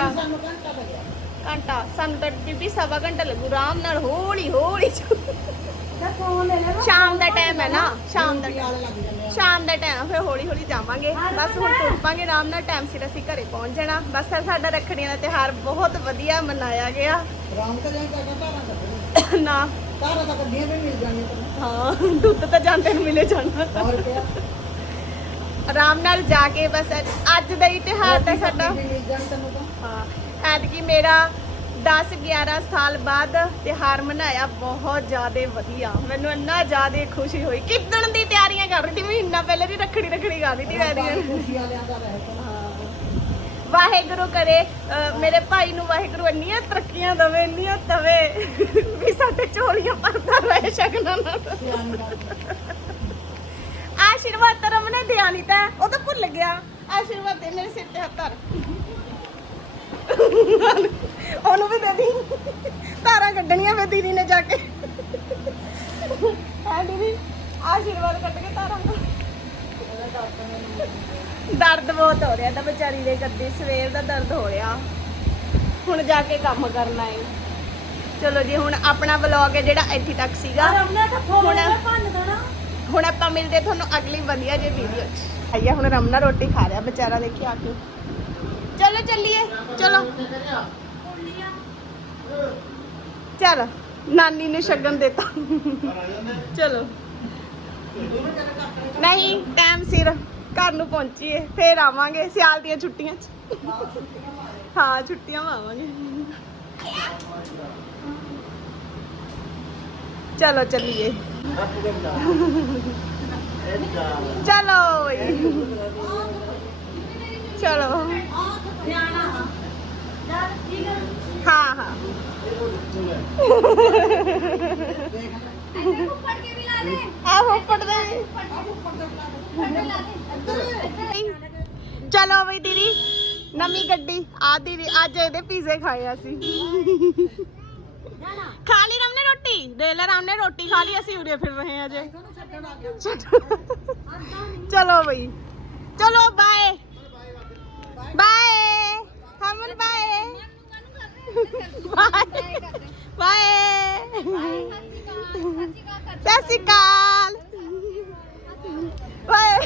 ਘੰਟਾ, ਸਾਨੂੰ ਤਾਂ ਬੀਬੀ ਸਵਾ ਘੰਟਾ ਲੱਗੂ, ਆਰਾਮ ਨਾਲ, ਹੌਲੀ ਹੌਲੀ। ਸ਼ਾਮ ਦਾ ਟਾਈਮ ਹੈ ਨਾ, ਸ਼ਾਮ ਦਾ ਸ਼ਾਮ ਦਾ ਟਾਈਮ ਫਿਰ ਹੌਲੀ ਹੌਲੀ ਜਾਵਾਂਗੇ। ਬਸ ਹੁਣ ਤੁਰ ਪਾਂਗੇ ਆਰਾਮ ਨਾਲ ਟਾਈਮ ਸਿਰ ਅਸੀਂ ਘਰੇ ਪਹੁੰਚ ਜਾਣਾ। ਬਸ ਸਾਡਾ ਰੱਖੜੀਆਂ ਦਾ ਤਿਉਹਾਰ ਬਹੁਤ ਵਧੀਆ ਮਨਾਇਆ ਗਿਆ। ਰਾਮ ਤਾਂ ਨਾ। ਧਾਰਾਂ ਤਾਂ ਕੱਢੀਆਂ ਵੀ ਮਿਲ ਜਾਣੀਆਂ ਤੈਨੂੰ। ਹਾਂ ਦੁੱਧ ਤਾਂ ਜਾਂਦੇ ਨੂੰ ਮਿਲੇ ਜਾਣਾ। ਹੋਰ ਕਿਆ। ਆਰਾਮ ਨਾਲ ਜਾ ਕੇ ਬਸ ਅੱਜ- ਅੱਜ ਦਾ ਹੀ ਤਿਉਹਾਰ ਤਾਂ ਸਾਡਾ। ਵੀ ਮਿਲ ਜਾਣੀ ਤੈਨੂੰ ਤਾਂ। ਹਾਂ ਐਤਕੀ ਮੇਰਾ 10 11 ਸਾਲ ਬਾਅਦ ਤਿਉਹਾਰ ਮਨਾਇਆ ਬਹੁਤ ਜ਼ਿਆਦਾ ਵਧੀਆ। ਮੈਨੂੰ ਇੰਨਾ ਜ਼ਿਆਦਾ ਖੁਸ਼ੀ ਹੋਈ। ਕਿੱਦਣ ਦੀ ਤਿਆਰੀਆਂ ਕਰ ਰਹੀ ਸੀ ਮਹੀਨਾ ਪਹਿਲੇ ਦੀ ਰੱਖੜੀ ਰੱਖੜੀ ਗਾਉਂਦੀ ਸੀ ਰੈਡੀਆਂ ਖੁਸ਼ੀ ਵਾਲਿਆਂ ਦਾ ਰਹਿ ਵਾਹਿਗੁਰੂ ਕਰੇ, ਅਹ, ਮੇਰੇ ਭਾਈ ਨੂੰ ਵਾਹਿਗੁਰੂ ਇੰਨੀਆਂ ਤਰੱਕੀਆਂ ਦਵੇ, ਇੰਨੀਆਂ ਦਵੇ ਵੀ ਸਾਡੇ ਝੋਲੀਆਂ ਭਰਦਾ ਰਹੇ ਸ਼ਗਨਾਂ ਨਾਲ। ਆਸ਼ੀਰਵਾਦ ਤਾਂ ਰਮਨੇ ਦਿਆ ਨਹੀਂ ਤਾਂ, ਉਹ ਤਾਂ ਭੁੱਲ ਗਿਆ। ਆਸ਼ੀਰਵਾਦ ਦੇ ਮੇਰੇ ਸਿਰ ਤੇ ਹੱਥ ਧਰ। ਉਹਨੂੰ ਵੀ ਦੇ ਦੀ। ਧਾਰਾਂ ਕੱਢਣੀਆਂ ਫੇ ਦੀਦੀ ਨੇ ਜਾ ਕੇ। ਹੈ ਦੀਦੀ? ਆਸ਼ੀਰਵਾਦ ਕੱਢ ਕੇ ਧਾਰਾਂ ਦਰਦ ਬਹੁਤ ਹੋ ਰਿਹਾ ਤਾਂ ਵਿਚਾਰੀ ਦੇ ਕੱਦੀ ਸਵੇਰ ਦਾ ਦਰਦ ਹੋ ਰਿਹਾ। ਹੁਣ ਜਾ ਕੇ ਕੰਮ ਕਰਨਾ ਹੈ ਚਲੋ ਜੀ ਹੁਣ ਆਪਣਾ ਵਲੌਗ ਹੈ ਜਿਹੜਾ ਇੱਥੇ ਤੱਕ ਸੀਗਾ। ਰਮਨਾ ਤਾਂ ਫੋਨ ਹੁਣ ਮੈਂ ਭੰਨ ਦੇਣਾ। ਹੁਣ ਆਪਾਂ ਮਿਲਦੇ ਤੁਹਾਨੂੰ ਅਗਲੀ ਵਧੀਆ ਜੇ ਵੀਡੀਓ 'ਚ। ਆਈਆ ਹੁਣ ਰਮਨਾ ਰੋਟੀ ਖਾ ਰਿਹਾ ਵਿਚਾਰਾ ਦੇਖੀ ਆ ਕੇ। ਚਲੋ ਚੱਲੀਏ ਚਲੋ। ਚਲ ਨਾਨੀ ਨੇ ਸ਼ਗਨ ਦਿੱਤਾ। ਚਲੋ। ਨਹੀਂ ਟਾਈਮ ਸਿਰ। ਘਰ ਨੂੰ ਪਹੁੰਚੀਏ ਫੇਰ ਆਵਾਂਗੇ ਸਿਆਲ ਦੀਆਂ ਛੁੱਟੀਆਂ 'ਚ ਹਾਂ ਛੁੱਟੀਆਂ ਮਾ ਆਵਾਂਗੇ ਚਲੋ ਚੱਲੀਏ ਚਲੋ ਬਈ। ਚਲੋ ਹਾਂ ਹਾਂ ਉੱਪਰ ਕੇ ਵੀ ਲਾ ਦੇ ਆਹੋ ਪੜਦਾ ਚਲੋ ਬਈ ਦੀਦੀ ਨਵੀਂ ਗੱਡੀ। ਆ ਦੀਦੀ ਅੱਜ ਇਹਦੇ ਪੀਜ਼ੇ ਖਾਏ ਅਸੀਂ। ਖਾ ਲਈ ਰਾਮ ਨੇ ਰੋਟੀ? ਦੇ ਲੈ ਰਾਮ ਨੇ ਰੋਟੀ ਖਾ ਲਈ ਅਸੀਂ ਉਰੇ ਫਿਰ ਰਹੇ ਹਾਂ ਅਜੇ। ਚਲੋ ਬਈ। ਚਲੋ ਬਾਏ ਬਾਏ ਹਮਨ ਬਾਏ ਬਾਏ ਬਾਏ ਸਤਿ ਸ਼੍ਰੀ ਅਕਾਲ। ਬਾਏ